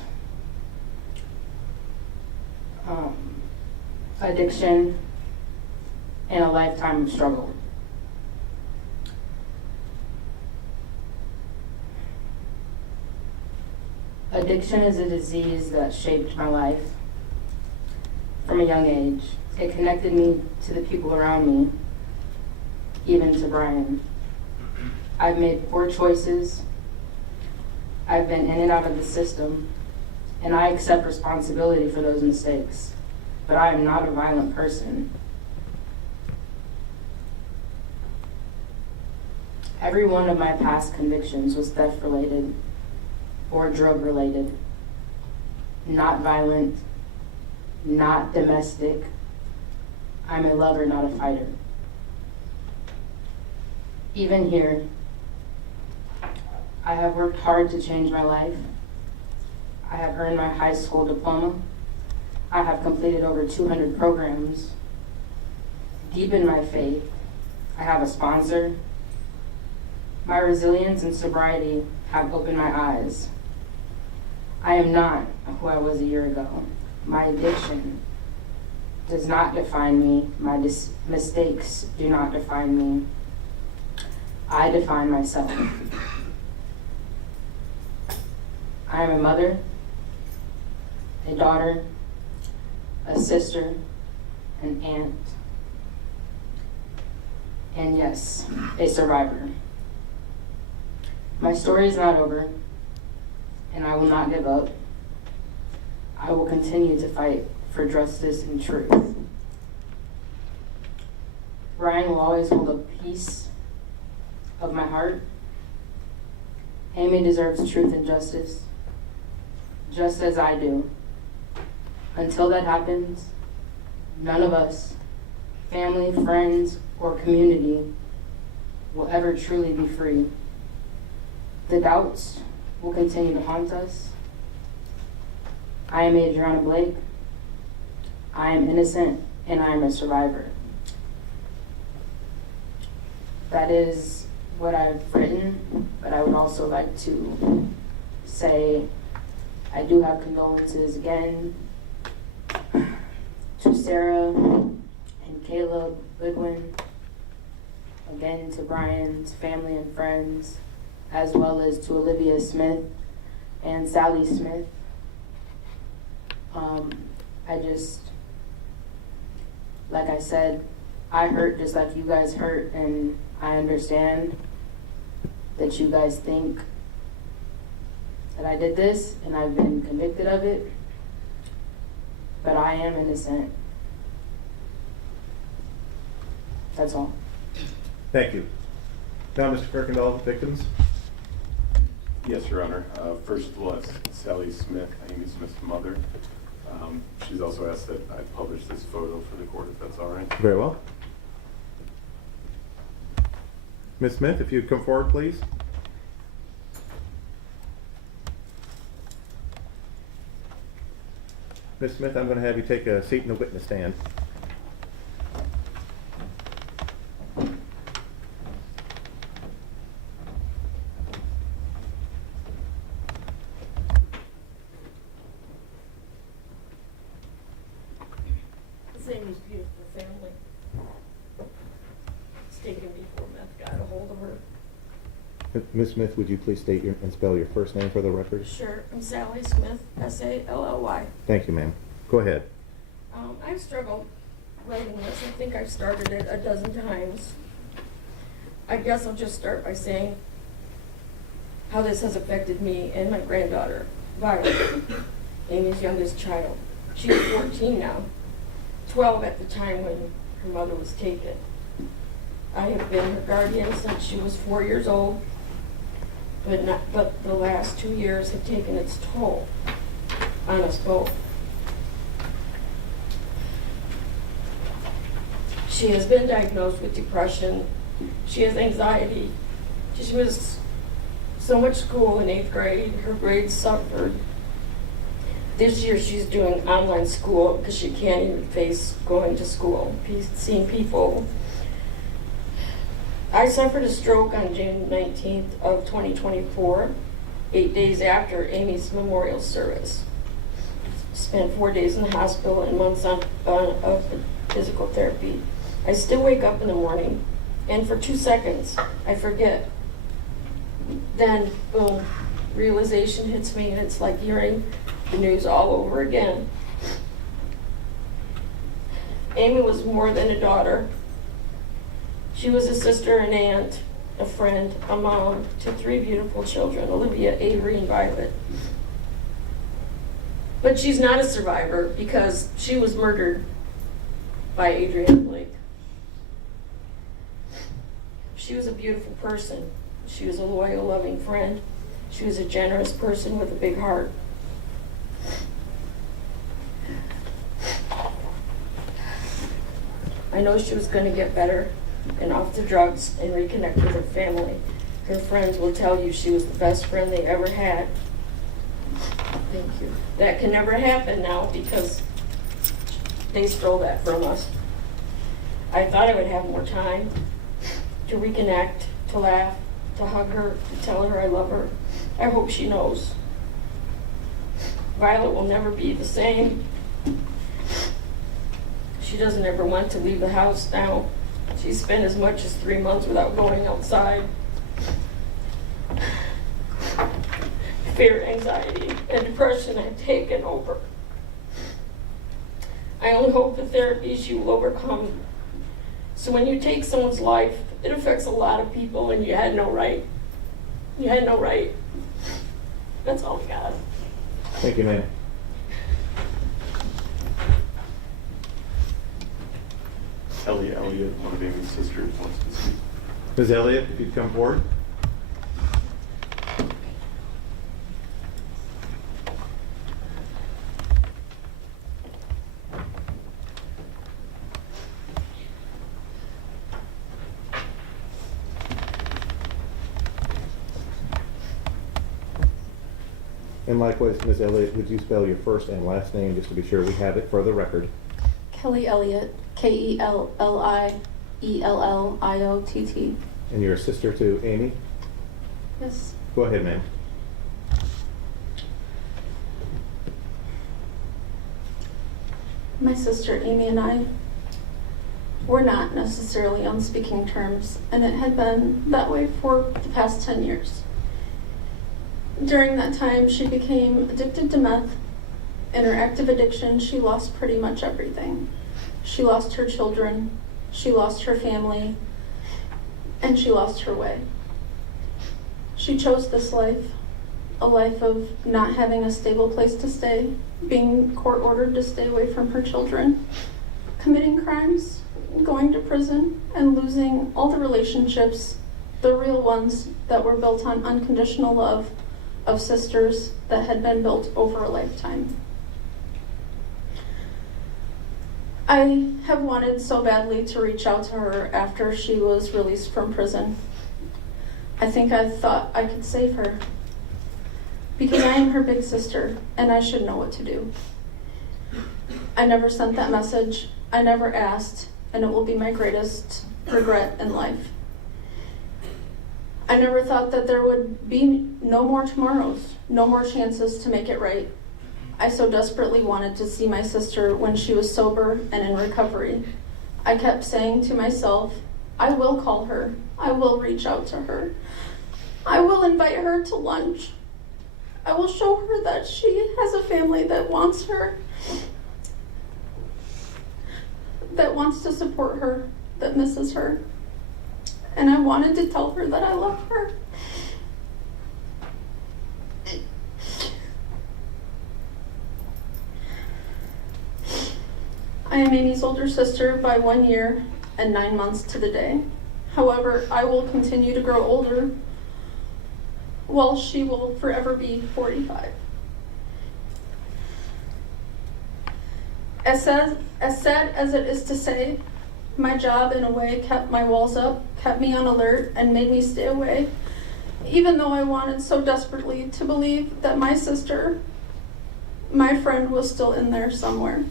addiction, and a lifetime of struggle. Addiction is a disease that shaped my life from a young age. It connected me to the people around me, even to Brian. I've made poor choices. I've been in and out of the system, and I accept responsibility for those mistakes. But I am not a violent person. Every one of my past convictions was theft-related or drug-related, not violent, not domestic. I'm a lover, not a fighter. Even here, I have worked hard to change my life. I have earned my high school diploma. I have completed over 200 programs. Deepened my faith. I have a sponsor. My resilience and sobriety have opened my eyes. I am not who I was a year ago. My addiction does not define me. My mistakes do not define me. I define myself. I am a mother, a daughter, a sister, an aunt, and yes, a survivor. My story is not over, and I will not give up. I will continue to fight for justice and truth. Brian will always hold a piece of my heart. Amy deserves truth and justice, just as I do. Until that happens, none of us, family, friends, or community, will ever truly be free. The doubts will continue to haunt us. I am Adriana Blake. I am innocent, and I am a survivor. That is what I've written, but I would also like to say I do have condolences again to Sarah and Caleb Goodwin, again to Brian's family and friends, as well as to Olivia Smith and Sally Smith. Like I said, I hurt just like you guys hurt, and I understand that you guys think that I did this and I've been convicted of it, but I am innocent. That's all. Thank you. Now, Mr. Kirkendall, victims? Yes, Your Honor. First of all, that's Sally Smith, Amy Smith's mother. She's also asked that I publish this photo for the court, if that's all right. Very well. Ms. Smith, if you'd come forward, please. Ms. Smith, I'm going to have you take a seat in the witness stand. Amy's beautiful family. It's taken before meth got a hold of her. Ms. Smith, would you please state and spell your first name for the record? Sure, I'm Sally Smith, S-A-L-L-Y. Thank you, ma'am. Go ahead. I've struggled writing this. I think I've started it a dozen times. I guess I'll just start by saying how this has affected me and my granddaughter, Violet, Amy's youngest child. She's 14 now, 12 at the time when her mother was taken. I have been her guardian since she was 4 years old, but the last 2 years have taken its toll on us both. She has been diagnosed with depression. She has anxiety. She missed so much school in 8th grade. Her grades suffered. This year she's doing online school because she can't even face going to school, seeing people. I suffered a stroke on June 19th of 2024, 8 days after Amy's memorial service. Spent 4 days in the hospital and months of physical therapy. I still wake up in the morning, and for 2 seconds, I forget. Then, boom, realization hits me, and it's like hearing the news all over again. Amy was more than a daughter. She was a sister, an aunt, a friend, a mom to 3 beautiful children, Olivia, Avery, and Violet. But she's not a survivor because she was murdered by Adriana Blake. She was a beautiful person. She was a loyal, loving friend. She was a generous person with a big heart. I know she was going to get better and off the drugs and reconnect with her family. Her friends will tell you she was the best friend they ever had. Thank you. That can never happen now because they stole that from us. I thought I would have more time to reconnect, to laugh, to hug her, to tell her I love her. I hope she knows. Violet will never be the same. She doesn't ever want to leave the house now. She's spent as much as 3 months without going outside. Fear, anxiety, and depression have taken over. I only hope the therapy she will overcome. So when you take someone's life, it affects a lot of people and you had no right. You had no right. That's all we got. Thank you, ma'am. Elliot, one of Amy's sisters, wants to speak. Ms. Elliott, if you'd come forward. And likewise, Ms. Elliott, would you spell your first and last name just to be sure we have it for the record? Kelly Elliott, Kellilliott. And you're a sister to Amy? Yes. Go ahead, ma'am. My sister Amy and I were not necessarily on speaking terms, and it had been that way for the past 10 years. During that time, she became addicted to meth. In her active addiction, she lost pretty much everything. She lost her children, she lost her family, and she lost her way. She chose this life, a life of not having a stable place to stay, being court-ordered to stay away from her children, committing crimes, going to prison, and losing all the relationships, the real ones that were built on unconditional love of sisters that had been built over a lifetime. I have wanted so badly to reach out to her after she was released from prison. I think I thought I could save her because I am her big sister and I should know what to do. I never sent that message, I never asked, and it will be my greatest regret in life. I never thought that there would be no more tomorrows, no more chances to make it right. I so desperately wanted to see my sister when she was sober and in recovery. I kept saying to myself, I will call her, I will reach out to her, I will invite her to lunch. I will show her that she has a family that wants her, that wants to support her, that misses her. And I wanted to tell her that I love her. I am Amy's older sister by 1 year and 9 months to the day. However, I will continue to grow older while she will forever be 45. As sad as it is to say, my job in a way kept my walls up, kept me on alert, and made me stay away, even though I wanted so desperately to believe that my sister my friend was still in there somewhere.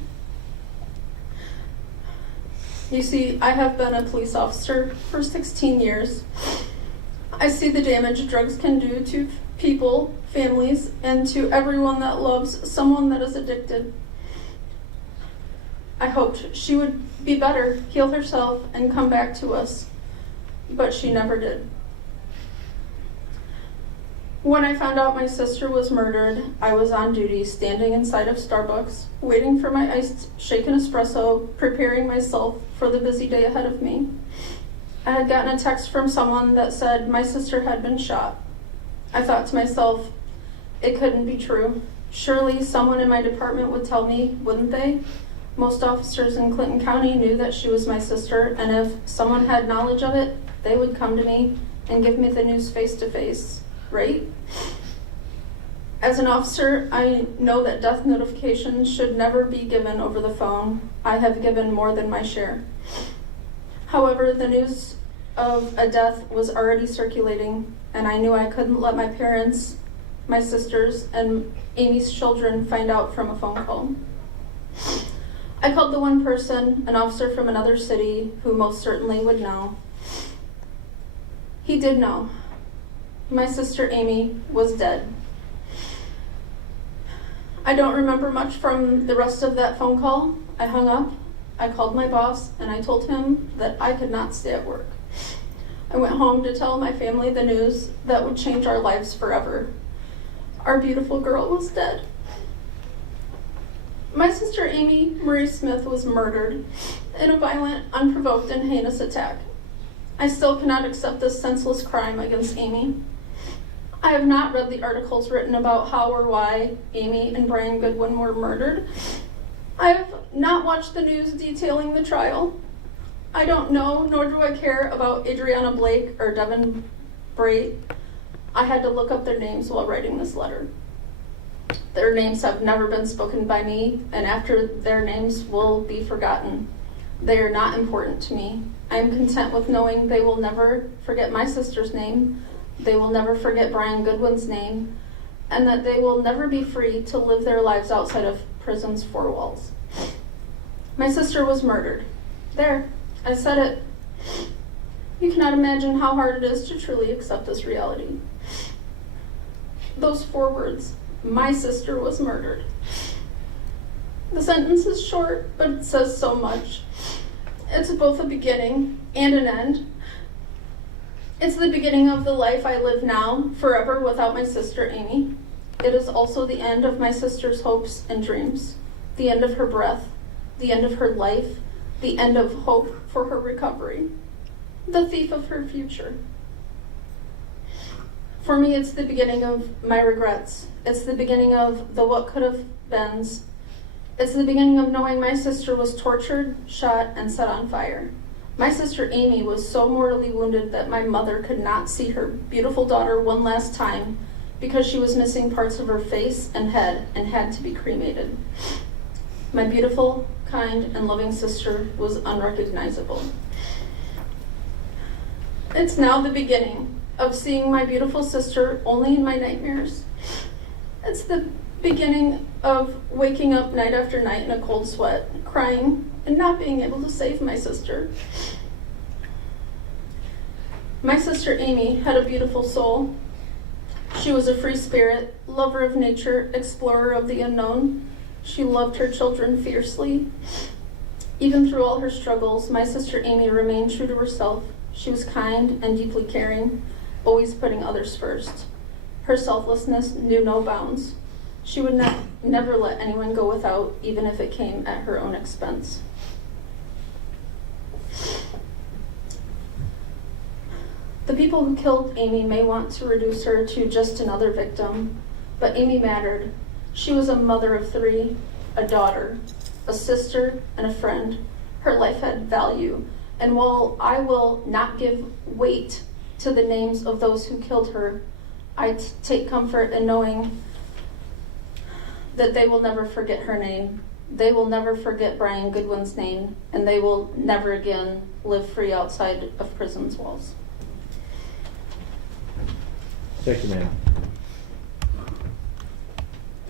You see, I have been a police officer for 16 years. I see the damage drugs can do to people, families, and to everyone that loves someone that is addicted. I hoped she would be better, heal herself, and come back to us, but she never did. When I found out my sister was murdered, I was on duty, standing inside of Starbucks, waiting for my iced shaken espresso, preparing myself for the busy day ahead of me. I had gotten a text from someone that said my sister had been shot. I thought to myself, it couldn't be true. Surely someone in my department would tell me, wouldn't they? Most officers in Clinton County knew that she was my sister, and if someone had knowledge of it, they would come to me and give me the news face to face, right? As an officer, I know that death notifications should never be given over the phone. I have given more than my share. However, the news of a death was already circulating, and I knew I couldn't let my parents, my sisters, and Amy's children find out from a phone call. I called the one person, an officer from another city, who most certainly would know. He did know. My sister Amy was dead. I don't remember much from the rest of that phone call. I hung up, I called my boss, and I told him that I could not stay at work. I went home to tell my family the news that would change our lives forever. Our beautiful girl was dead. My sister Amy Marie Smith was murdered in a violent, unprovoked, and heinous attack. I still cannot accept this senseless crime against Amy. I have not read the articles written about how or why Amy and Brian Goodwin were murdered. I have not watched the news detailing the trial. I don't know, nor do I care about Adriana Blake or Davenport. I had to look up their names while writing this letter. Their names have never been spoken by me, and after their names will be forgotten. They are not important to me. I am content with knowing they will never forget my sister's name, they will never forget Brian Goodwin's name, and that they will never be free to live their lives outside of prison's four walls. My sister was murdered. There, I said it. You cannot imagine how hard it is to truly accept this reality. Those 4 words, my sister was murdered. The sentence is short, but it says so much. It's both a beginning and an end. It's the beginning of the life I live now, forever without my sister Amy. It is also the end of my sister's hopes and dreams, the end of her breath, the end of her life, the end of hope for her recovery, the thief of her future. For me, it's the beginning of my regrets. It's the beginning of the what could have beens. It's the beginning of knowing my sister was tortured, shot, and set on fire. My sister Amy was so mortally wounded that my mother could not see her beautiful daughter one last time because she was missing parts of her face and head and had to be cremated. My beautiful, kind, and loving sister was unrecognizable. It's now the beginning of seeing my beautiful sister only in my nightmares. It's the beginning of waking up night after night in a cold sweat, crying, and not being able to save my sister. My sister Amy had a beautiful soul. She was a free spirit, lover of nature, explorer of the unknown. She loved her children fiercely. Even through all her struggles, my sister Amy remained true to herself. She was kind and deeply caring, always putting others first. Her selflessness knew no bounds. She would never let anyone go without, even if it came at her own expense. The people who killed Amy may want to reduce her to just another victim, but Amy mattered. She was a mother of 3, a daughter, a sister, and a friend. Her life had value, and while I will not give weight to the names of those who killed her, I take comfort in knowing that they will never forget her name. They will never forget Brian Goodwin's name, and they will never again live free outside of prison's walls. Thank you, ma'am.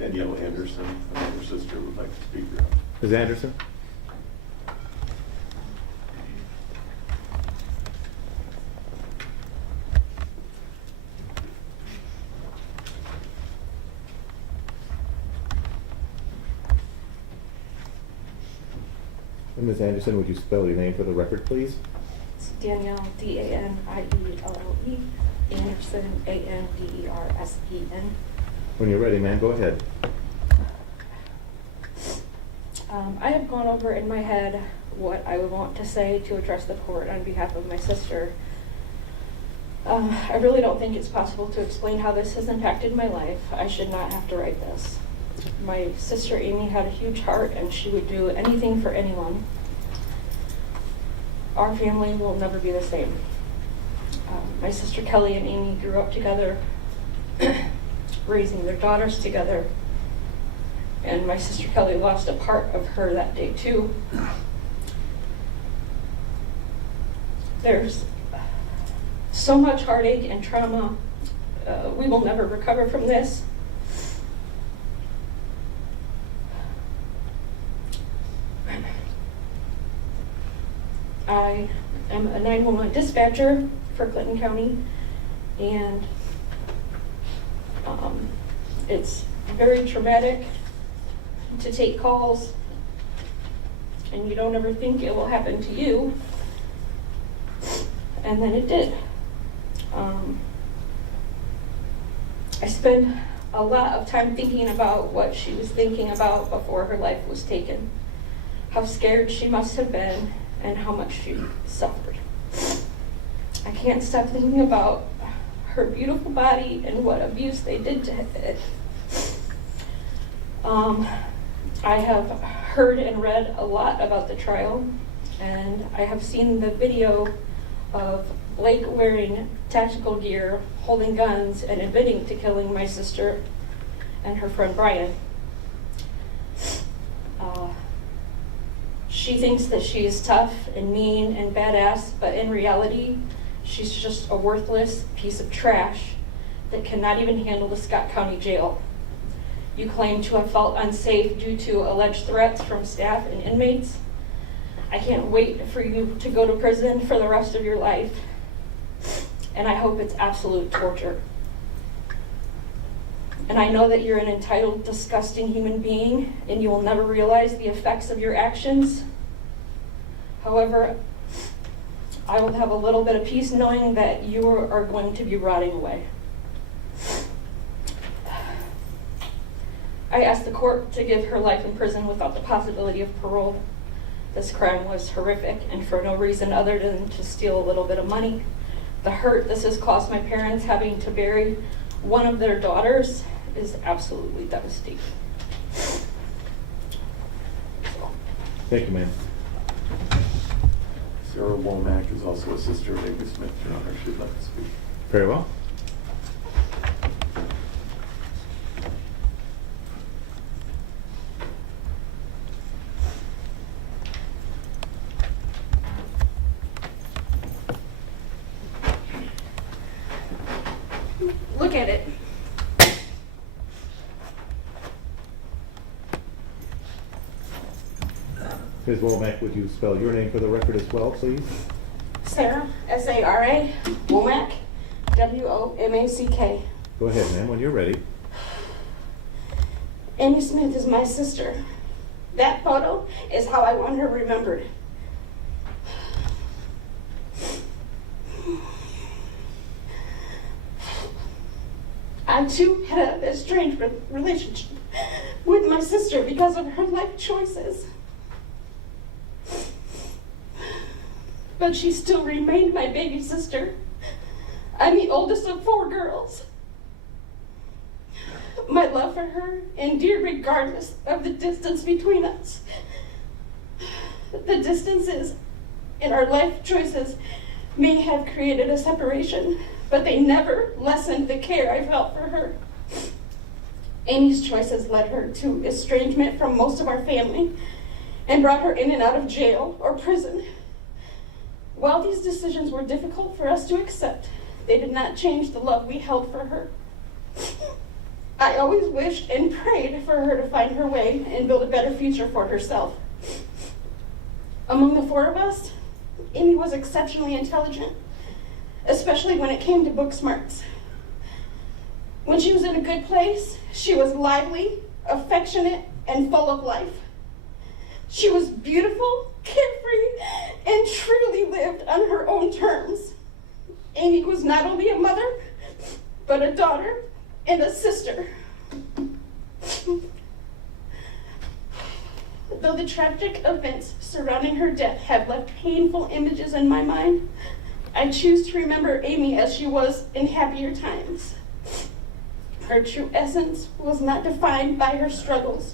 Danielle Anderson, her sister, would like to speak. Your Honor. Ms. Anderson? And Ms. Anderson, would you spell your name for the record, please? It's Danielle, D-A-N-I-E-L-L-E, Anderson, A-N-D-E-R-S-E-N. When you're ready, ma'am, go ahead. I have gone over in my head what I would want to say to address the court on behalf of my sister. I really don't think it's possible to explain how this has impacted my life. I should not have to write this. My sister Amy had a huge heart and she would do anything for anyone. Our family will never be the same. My sister Kelly and Amy grew up together, raising their daughters together. And my sister Kelly lost a part of her that day too. There's so much heartache and trauma. We will never recover from this. I am a 911 dispatcher for Clinton County, and it's very traumatic to take calls, and you don't ever think it will happen to you, and then it did. I spent a lot of time thinking about what she was thinking about before her life was taken, how scared she must have been, and how much she suffered. I can't stop thinking about her beautiful body and what abuse they did to it. I have heard and read a lot about the trial, and I have seen the video of Blake wearing tactical gear, holding guns, and admitting to killing my sister and her friend Brian. She thinks that she is tough and mean and badass, but in reality, she's just a worthless piece of trash that cannot even handle the Scott County Jail. You claim to have felt unsafe due to alleged threats from staff and inmates. I can't wait for you to go to prison for the rest of your life, and I hope it's absolute torture. And I know that you're an entitled, disgusting human being, and you will never realize the effects of your actions. However, I will have a little bit of peace knowing that you are going to be rotting away. I asked the court to give her life in prison without the possibility of parole. This crime was horrific, and for no reason other than to steal a little bit of money. The hurt this has caused my parents having to bury one of their daughters is absolutely devastating. Thank you, ma'am. Sarah Womack is also a sister of Amy Smith, Your Honor. She'd like to speak. Very well. Look at it. Ms. Womack, would you spell your name for the record as well, please? Sarah, S-A-R-A, Womack, W-O-M-A-C-K. Go ahead, ma'am, when you're ready. Amy Smith is my sister. That photo is how I want her remembered. I too had an estranged relationship with my sister because of her life choices. But she still remained my baby sister. I'm the oldest of 4 girls. My love for her endured regardless of the distance between us. The distances in our life choices may have created a separation, but they never lessened the care I felt for her. Amy's choices led her to estrangement from most of our family and brought her in and out of jail or prison. While these decisions were difficult for us to accept, they did not change the love we held for her. I always wished and prayed for her to find her way and build a better future for herself. Among the four of us, Amy was exceptionally intelligent, especially when it came to book smarts. When she was in a good place, she was lively, affectionate, and full of life. She was beautiful, carefree, and truly lived on her own terms. Amy was not only a mother, but a daughter and a sister. Though the tragic events surrounding her death have left painful images in my mind, I choose to remember Amy as she was in happier times. Her true essence was not defined by her struggles,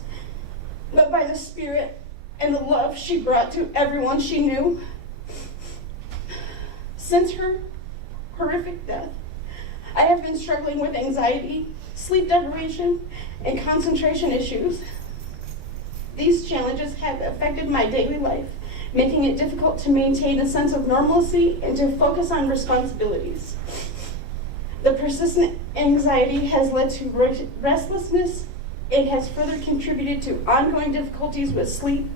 but by the spirit and the love she brought to everyone she knew. Since her horrific death, I have been struggling with anxiety, sleep deprivation, and concentration issues. These challenges have affected my daily life, making it difficult to maintain a sense of normalcy and to focus on responsibilities. The persistent anxiety has led to restlessness. It has further contributed to ongoing difficulties with sleep.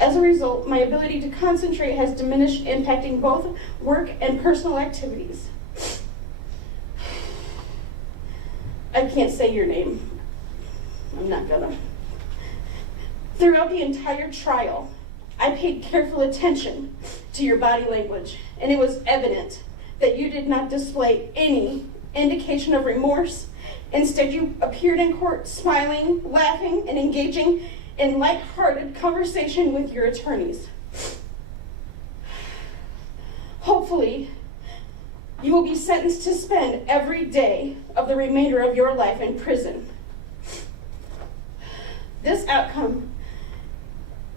As a result, my ability to concentrate has diminished, impacting both work and personal activities. I can't say your name. I'm not gonna. Throughout the entire trial, I paid careful attention to your body language, and it was evident that you did not display any indication of remorse. Instead, you appeared in court smiling, laughing, and engaging in light-hearted conversation with your attorneys. Hopefully, you will be sentenced to spend every day of the remainder of your life in prison. This outcome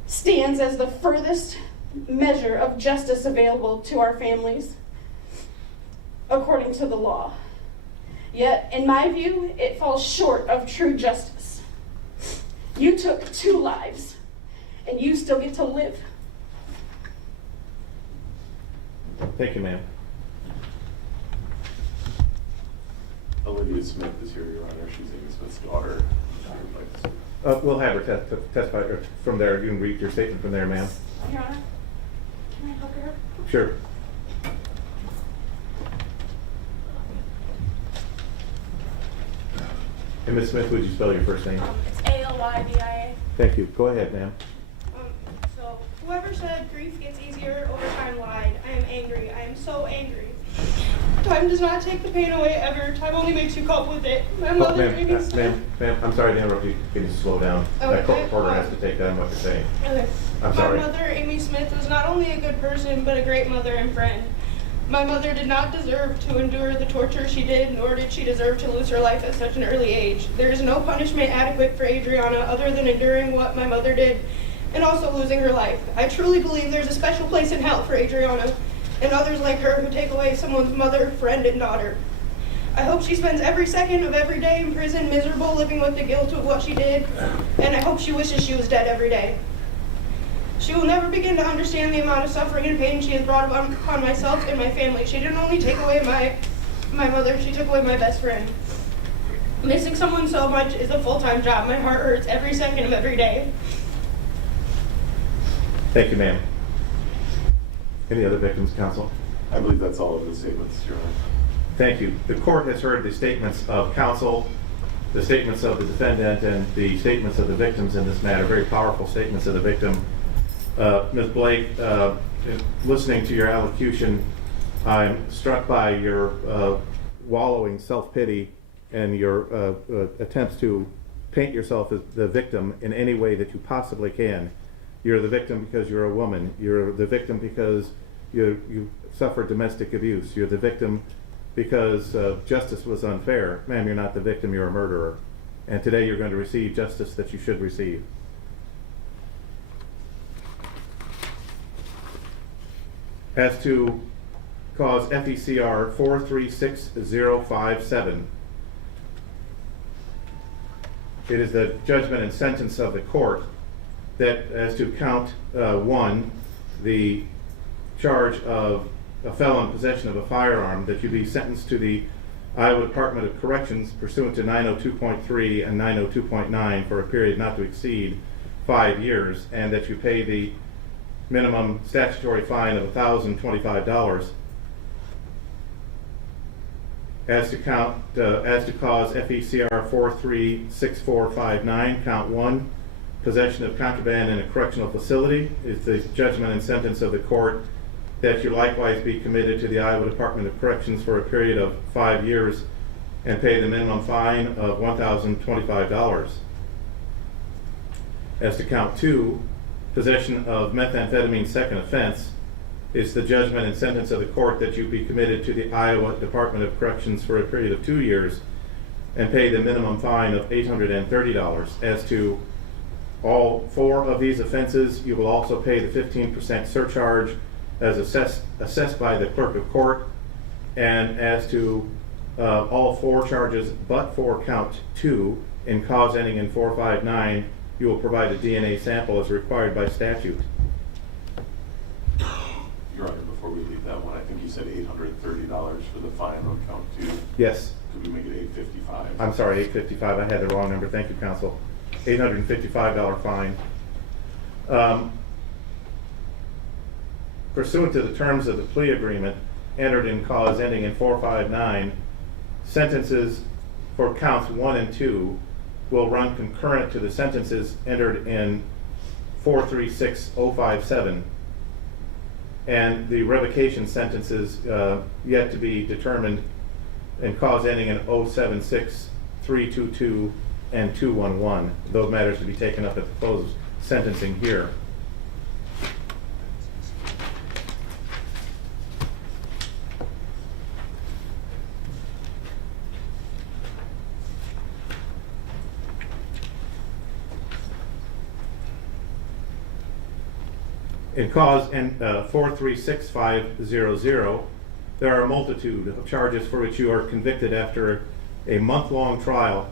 stands as the furthest measure of justice available to our families, according to the law. Yet, in my view, it falls short of true justice. You took 2 lives, and you still get to live. Thank you, ma'am. Olivia Smith is here, Your Honor. She's Amy Smith's daughter. We'll have her testify from there. You can read your statement from there, ma'am. Your Honor, can I help her? Sure. And Ms. Smith, would you spell your first name? It's A-L-Y-V-I-A. Thank you. Go ahead, ma'am. So, whoever said grief gets easier over time lied. I am angry. I am so angry. Time does not take the pain away ever. Time only makes you cope with it. My mother gave me Ma'am, I'm sorry to interrupt you. Can you slow down? Okay, That reporter has to take down what you're saying. Okay. I'm sorry. My mother, Amy Smith, was not only a good person, but a great mother and friend. My mother did not deserve to endure the torture she did, nor did she deserve to lose her life at such an early age. There is no punishment adequate for Adriana other than enduring what my mother did and also losing her life. I truly believe there's a special place in hell for Adriana and others like her who take away someone's mother, friend, and daughter. I hope she spends every second of every day in prison miserable, living with the guilt of what she did, and I hope she wishes she was dead every day. She will never begin to understand the amount of suffering and pain she has brought upon myself and my family. She didn't only take away my mother, she took away my best friend. Missing someone so much is a full-time job. My heart hurts every second of every day. Thank you, ma'am. Any other victims, counsel? I believe that's all of the statements, Your Honor. Thank you. The court has heard the statements of counsel, the statements of the defendant, and the statements of the victims in this matter. Very powerful statements of the victim. Ms. Blake, listening to your allocution, I'm struck by your wallowing self-pity and your attempts to paint yourself as the victim in any way that you possibly can. You're the victim because you're a woman. You're the victim because you suffered domestic abuse. You're the victim because justice was unfair. Ma'am, you're not the victim, you're a murderer. And today you're going to receive justice that you should receive. As to cause FECR 436057, it is the judgment and sentence of the court that as to count 1, the charge of a felon possession of a firearm, that you be sentenced to the Iowa Department of Corrections pursuant to 902.3 and 902.9 for a period not to exceed 5 years, and that you pay the minimum statutory fine of $1,025 as to cause FECR 436459, count 1, possession of contraband in a correctional facility, is the judgment and sentence of the court that you likewise be committed to the Iowa Department of Corrections for a period of 5 years and pay the minimum fine of $1,025. As to count 2, possession of methamphetamine second offense, is the judgment and sentence of the court that you be committed to the Iowa Department of Corrections for a period of 2 years and pay the minimum fine of $830. As to all 4 of these offenses, you will also pay the 15% surcharge as assessed by the clerk of court. And as to all 4 charges but for count 2 in cause ending in 459, you will provide a DNA sample as required by statute. Your Honor, before we leave that one, I think you said $830 for the fine on count 2. Yes. Could we make it $855? I'm sorry, $855. I had the wrong number. Thank you, counsel. $855 fine. Pursuant to the terms of the plea agreement entered in cause ending in 459, sentences for counts 1 and 2 will run concurrent to the sentences entered in 436057, and the revocation sentences yet to be determined in cause ending in 076322 and 211. Those matters to be taken up at the close of sentencing here. In cause 436500, there are a multitude of charges for which you are convicted after a month-long trial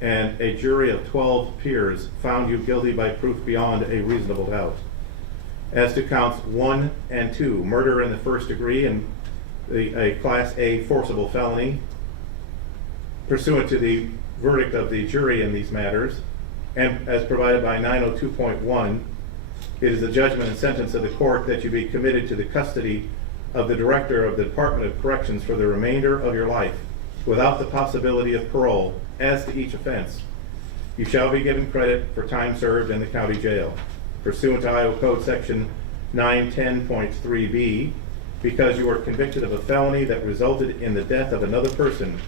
and a jury of 12 peers found you guilty by proof beyond a reasonable doubt. As to counts 1 and 2, murder in the first degree and a Class A forcible felony, pursuant to the verdict of the jury in these matters, and as provided by 902.1, it is the judgment and sentence of the court that you be committed to the custody of the Director of the Department of Corrections for the remainder of your life, without the possibility of parole. As to each offense, you shall be given credit for time served in the county jail, pursuant to Iowa Code Section 910.3b, because you are convicted of a felony that resulted in the death of another person.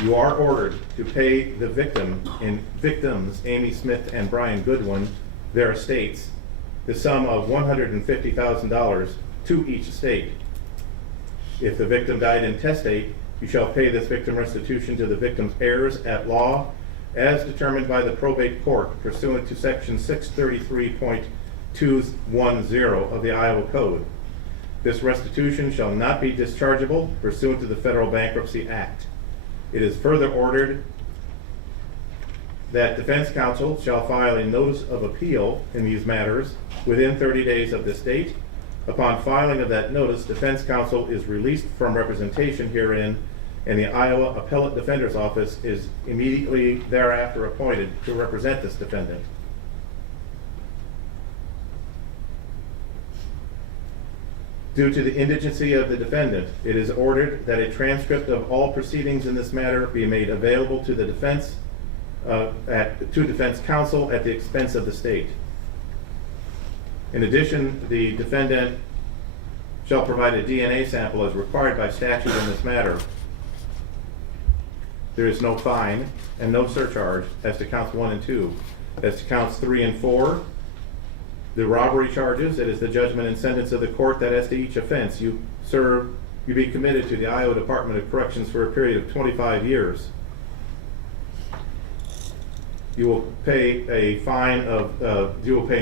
You are ordered to pay the victims Amy Smith and Brian Goodwin their estates the sum of $150,000 to each estate. If the victim died intestate, you shall pay this victim restitution to the victim's heirs at law as determined by the probate court pursuant to Section 633.210 of the Iowa Code. This restitution shall not be dischargeable pursuant to the Federal Bankruptcy Act. It is further ordered that defense counsel shall file a notice of appeal in these matters within 30 days of this date. Upon filing of that notice, defense counsel is released from representation herein, and the Iowa Appellate Defender's Office is immediately thereafter appointed to represent this defendant. Due to the indigency of the defendant, it is ordered that a transcript of all proceedings in this matter be made available to the defense counsel at the expense of the state. In addition, the defendant shall provide a DNA sample as required by statute in this matter. There is no fine and no surcharge as to counts 1 and 2. As to counts 3 and 4, the robbery charges, it is the judgment and sentence of the court that as to each offense you be committed to the Iowa Department of Corrections for a period of 25 years. You will pay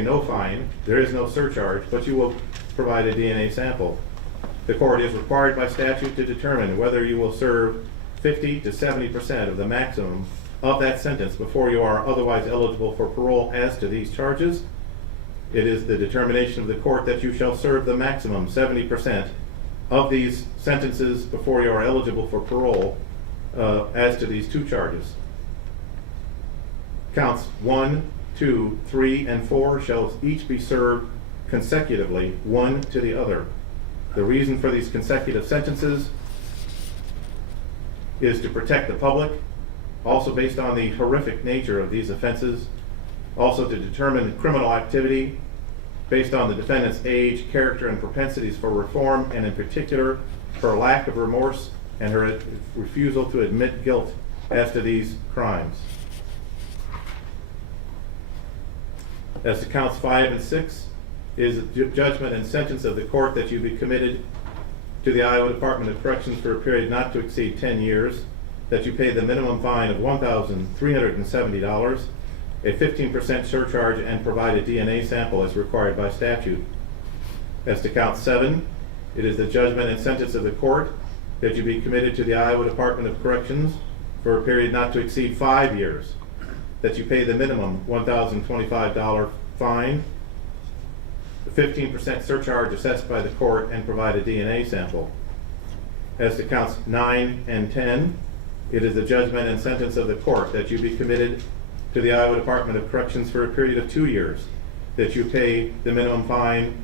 no fine, there is no surcharge, but you will provide a DNA sample. The court is required by statute to determine whether you will serve 50 to 70% of the maximum of that sentence before you are otherwise eligible for parole. As to these charges, it is the determination of the court that you shall serve the maximum 70% of these sentences before you are eligible for parole, as to these two charges. Counts 1, 2, 3, and 4 shall each be served consecutively, one to the other. The reason for these consecutive sentences is to protect the public, also based on the horrific nature of these offenses, also to determine criminal activity based on the defendant's age, character, and propensities for reform, and in particular, her lack of remorse and her refusal to admit guilt as to these crimes. As to counts 5 and 6, is the judgment and sentence of the court that you be committed to the Iowa Department of Corrections for a period not to exceed 10 years, that you pay the minimum fine of $1,370, a 15% surcharge, and provide a DNA sample as required by statute. As to count 7, it is the judgment and sentence of the court that you be committed to the Iowa Department of Corrections for a period not to exceed 5 years, that you pay the minimum $1,025 fine, the 15% surcharge assessed by the court, and provide a DNA sample. As to counts 9 and 10, it is the judgment and sentence of the court that you be committed to the Iowa Department of Corrections for a period of 2 years, that you pay the minimum fine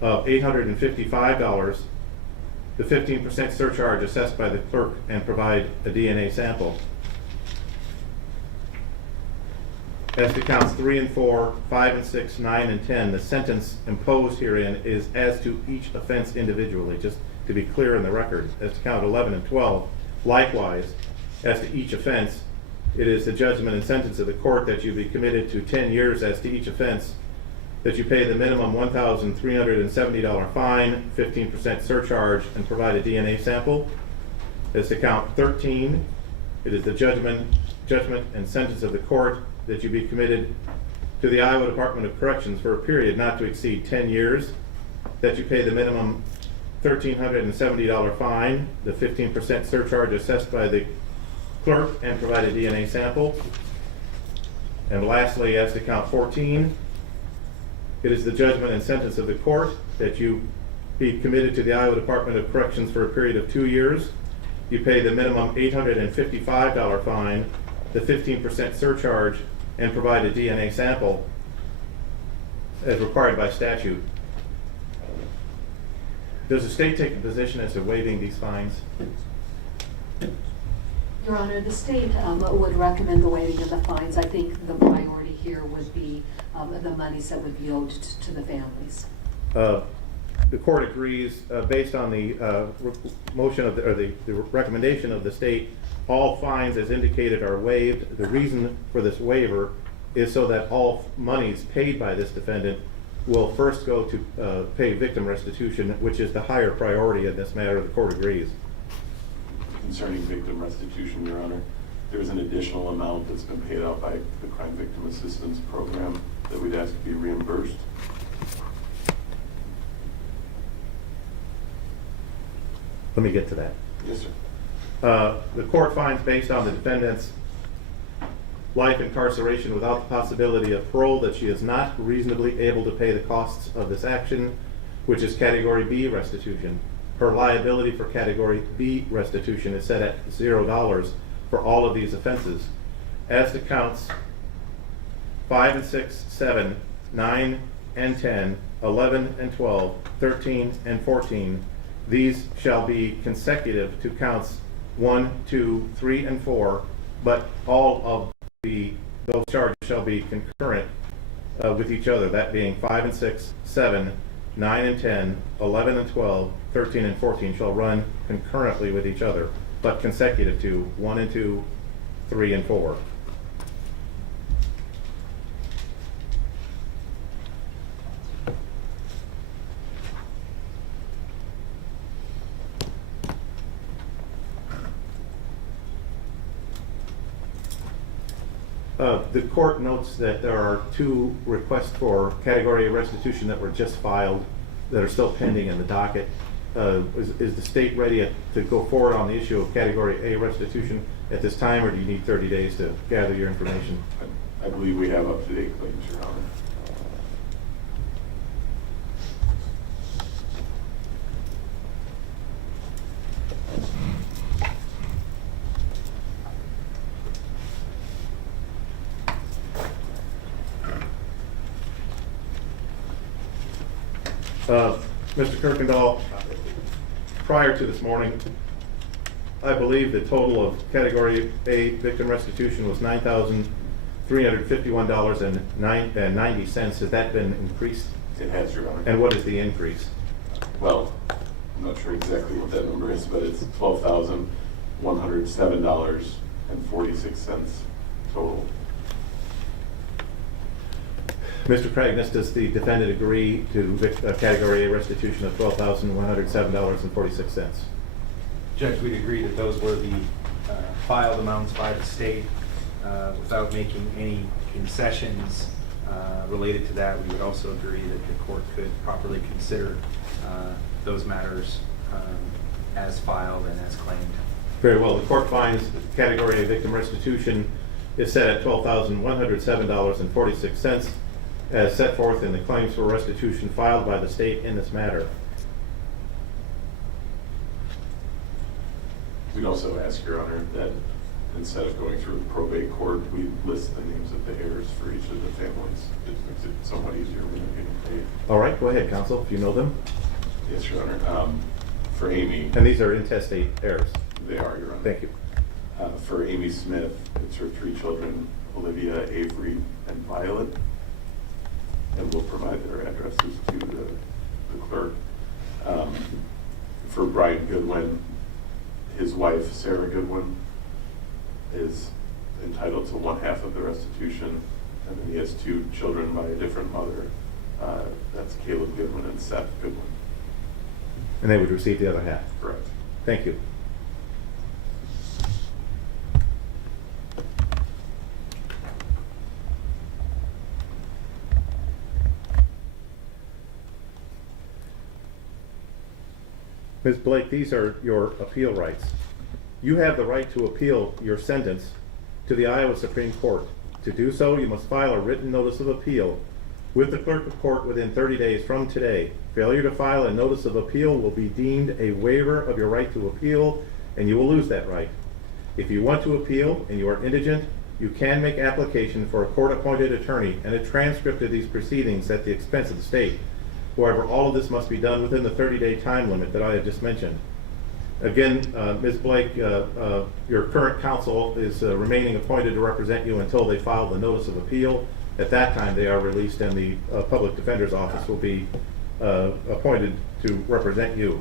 of $855, the 15% surcharge assessed by the clerk, and provide a DNA sample. As to counts 3 and 4, 5 and 6, 9 and 10, the sentence imposed herein is as to each offense individually, just to be clear in the record. As to count 11 and 12, likewise, as to each offense, it is the judgment and sentence of the court that you be committed to 10 years as to each offense, that you pay the minimum $1,370 fine, 15% surcharge, and provide a DNA sample. As to count 13, it is the judgment and sentence of the court that you be committed to the Iowa Department of Corrections for a period not to exceed 10 years, that you pay the minimum $1,370 fine, the 15% surcharge assessed by the clerk, and provide a DNA sample. And lastly, as to count 14, it is the judgment and sentence of the court that you be committed to the Iowa Department of Corrections for a period of 2 years. You pay the minimum $855 fine, the 15% surcharge, and provide a DNA sample as required by statute. Does the state take a position as to waiving these fines? Your Honor, the state would recommend the waiving of the fines. I think the priority here would be the monies that would be owed to the families. The court agrees, based on the motion of the recommendation of the state, all fines as indicated are waived. The reason for this waiver is so that all monies paid by this defendant will first go to pay victim restitution, which is the higher priority in this matter. The court agrees. Concerning victim restitution, Your Honor, there's an additional amount that's been paid out by the Crime Victim Assistance Program that we'd ask to be reimbursed. Let me get to that. Yes, sir. The court finds, based on the defendant's life incarceration without the possibility of parole, that she is not reasonably able to pay the costs of this action, which is Category B restitution. Her liability for Category B restitution is set at $0 for all of these offenses. As to counts 5 and 6, 7, 9 and 10, 11 and 12, 13 and 14, these shall be consecutive to counts 1, 2, 3, and 4, but all of those charges shall be concurrent with each other, that being 5 and 6, 7, 9 and 10, 11 and 12, 13 and 14 shall run concurrently with each other, but consecutive to 1 and 2, 3 and 4. The court notes that there are 2 requests for Category A restitution that were just filed that are still pending in the docket. Is the state ready to go forward on the issue of Category A restitution at this time, or do you need 30 days to gather your information? I believe we have up-to-date claims, Your Honor. Mr. Kirkendall, prior to this morning, I believe the total of Category A victim restitution was $9,351.90. Has that been increased? It has, Your Honor. And what is the increase? Well, I'm not sure exactly what that number is, but it's $12,107.46 total. Mr. Cragness, does the defendant agree to Category A restitution of $12,107.46? Judge, we'd agree that those were the filed amounts by the state. Without making any concessions related to that, we would also agree that the court could properly consider those matters as filed and as claimed. Very well. The court finds Category A victim restitution is set at $12,107.46 as set forth in the claims for restitution filed by the state in this matter. We'd also ask, Your Honor, that instead of going through the probate court, we list the names of the heirs for each of the families. It makes it somewhat easier when they're getting paid. All right, go ahead, counsel, if you know them. Yes, Your Honor. For Amy, And these are intestate heirs. they are, Your Honor. Thank you. For Amy Smith, it's her 3 children, Olivia, Avery, and Violet. And we'll provide their addresses to the clerk. For Brian Goodwin, his wife, Sarah Goodwin, is entitled to 1/2 of the restitution. And then he has 2 children by a different mother. That's Caleb Goodwin and Seth Goodwin. And they would receive the other half. Correct. Thank you. Ms. Blake, these are your appeal rights. You have the right to appeal your sentence to the Iowa Supreme Court. To do so, you must file a written notice of appeal with the clerk of court within 30 days from today. Failure to file a notice of appeal will be deemed a waiver of your right to appeal, and you will lose that right. If you want to appeal and you are indigent, you can make application for a court-appointed attorney and a transcript of these proceedings at the expense of the state. However, all of this must be done within the 30-day time limit that I have just mentioned. Again, Ms. Blake, your current counsel is remaining appointed to represent you until they file the notice of appeal. At that time, they are released and the public defender's office will be appointed to represent you.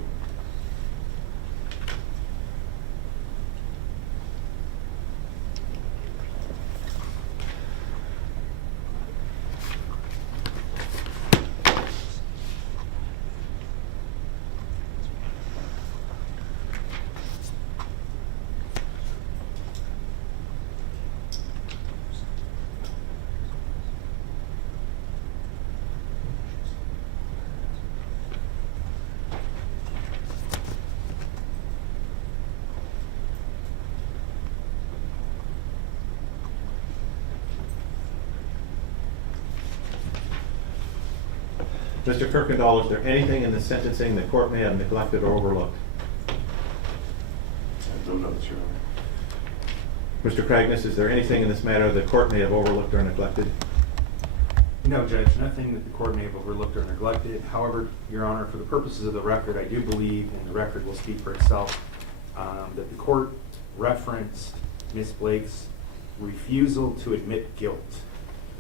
Mr. Kirkendall, is there anything in the sentencing the court may have neglected or overlooked? I have no notes, Your Honor. Mr. Cragness, is there anything in this matter the court may have overlooked or neglected? No, Judge, nothing that the court may have overlooked or neglected. However, Your Honor, for the purposes of the record, I do believe, and the record will speak for itself, that the court referenced Ms. Blake's refusal to admit guilt,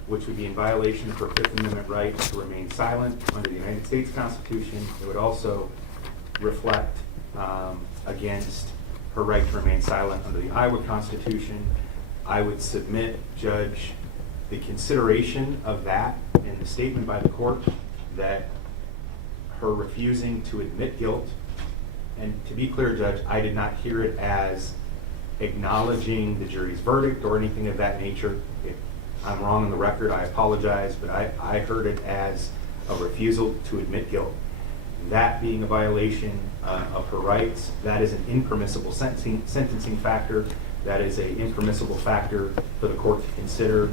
which would be in violation of her Fifth Amendment right to remain silent under the United States Constitution. It would also reflect against her right to remain silent under the Iowa Constitution. I would submit, Judge, the consideration of that in the statement by the court that her refusing to admit guilt, and to be clear, Judge, I did not hear it as acknowledging the jury's verdict or anything of that nature. If I'm wrong on the record, I apologize, but I heard it as a refusal to admit guilt. That being a violation of her rights, that is an impermissible sentencing factor. That is an impermissible factor for the court to consider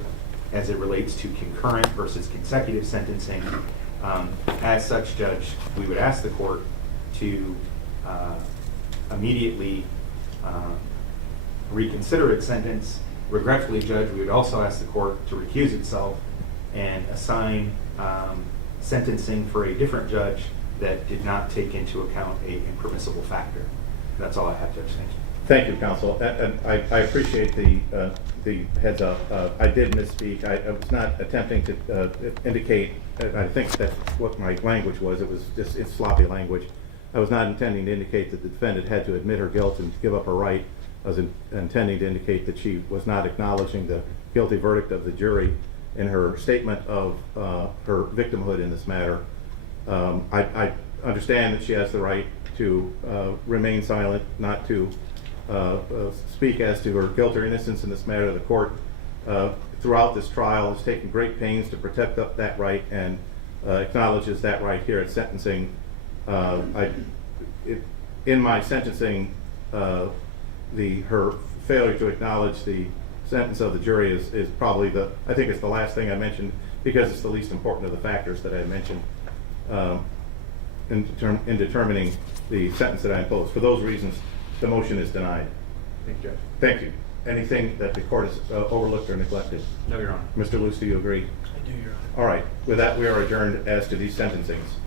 as it relates to concurrent versus consecutive sentencing. As such, Judge, we would ask the court to immediately reconsider its sentence. Regretfully, Judge, we would also ask the court to recuse itself and assign sentencing for a different judge that did not take into account a impermissible factor. That's all I have, Judge. Thank you. Thank you, counsel. And I appreciate the heads up. I did misspeak. I was not attempting to indicate, I think that's what my language was. It was just, it's sloppy language. I was not intending to indicate that the defendant had to admit her guilt and give up her right. I was intending to indicate that she was not acknowledging the guilty verdict of the jury in her statement of her victimhood in this matter. I understand that she has the right to remain silent, not to speak as to her guilt or innocence in this matter. The court, throughout this trial, has taken great pains to protect that right and acknowledges that right here at sentencing. In my sentencing, her failure to acknowledge the sentence of the jury is probably I think it's the last thing I mentioned, because it's the least important of the factors that I mentioned in determining the sentence that I imposed. For those reasons, the motion is denied. Thank you, Judge. Thank you. Anything that the court has overlooked or neglected? No, Your Honor. Mr. Luce, do you agree? I do, Your Honor. All right. With that, we are adjourned as to these sentencings.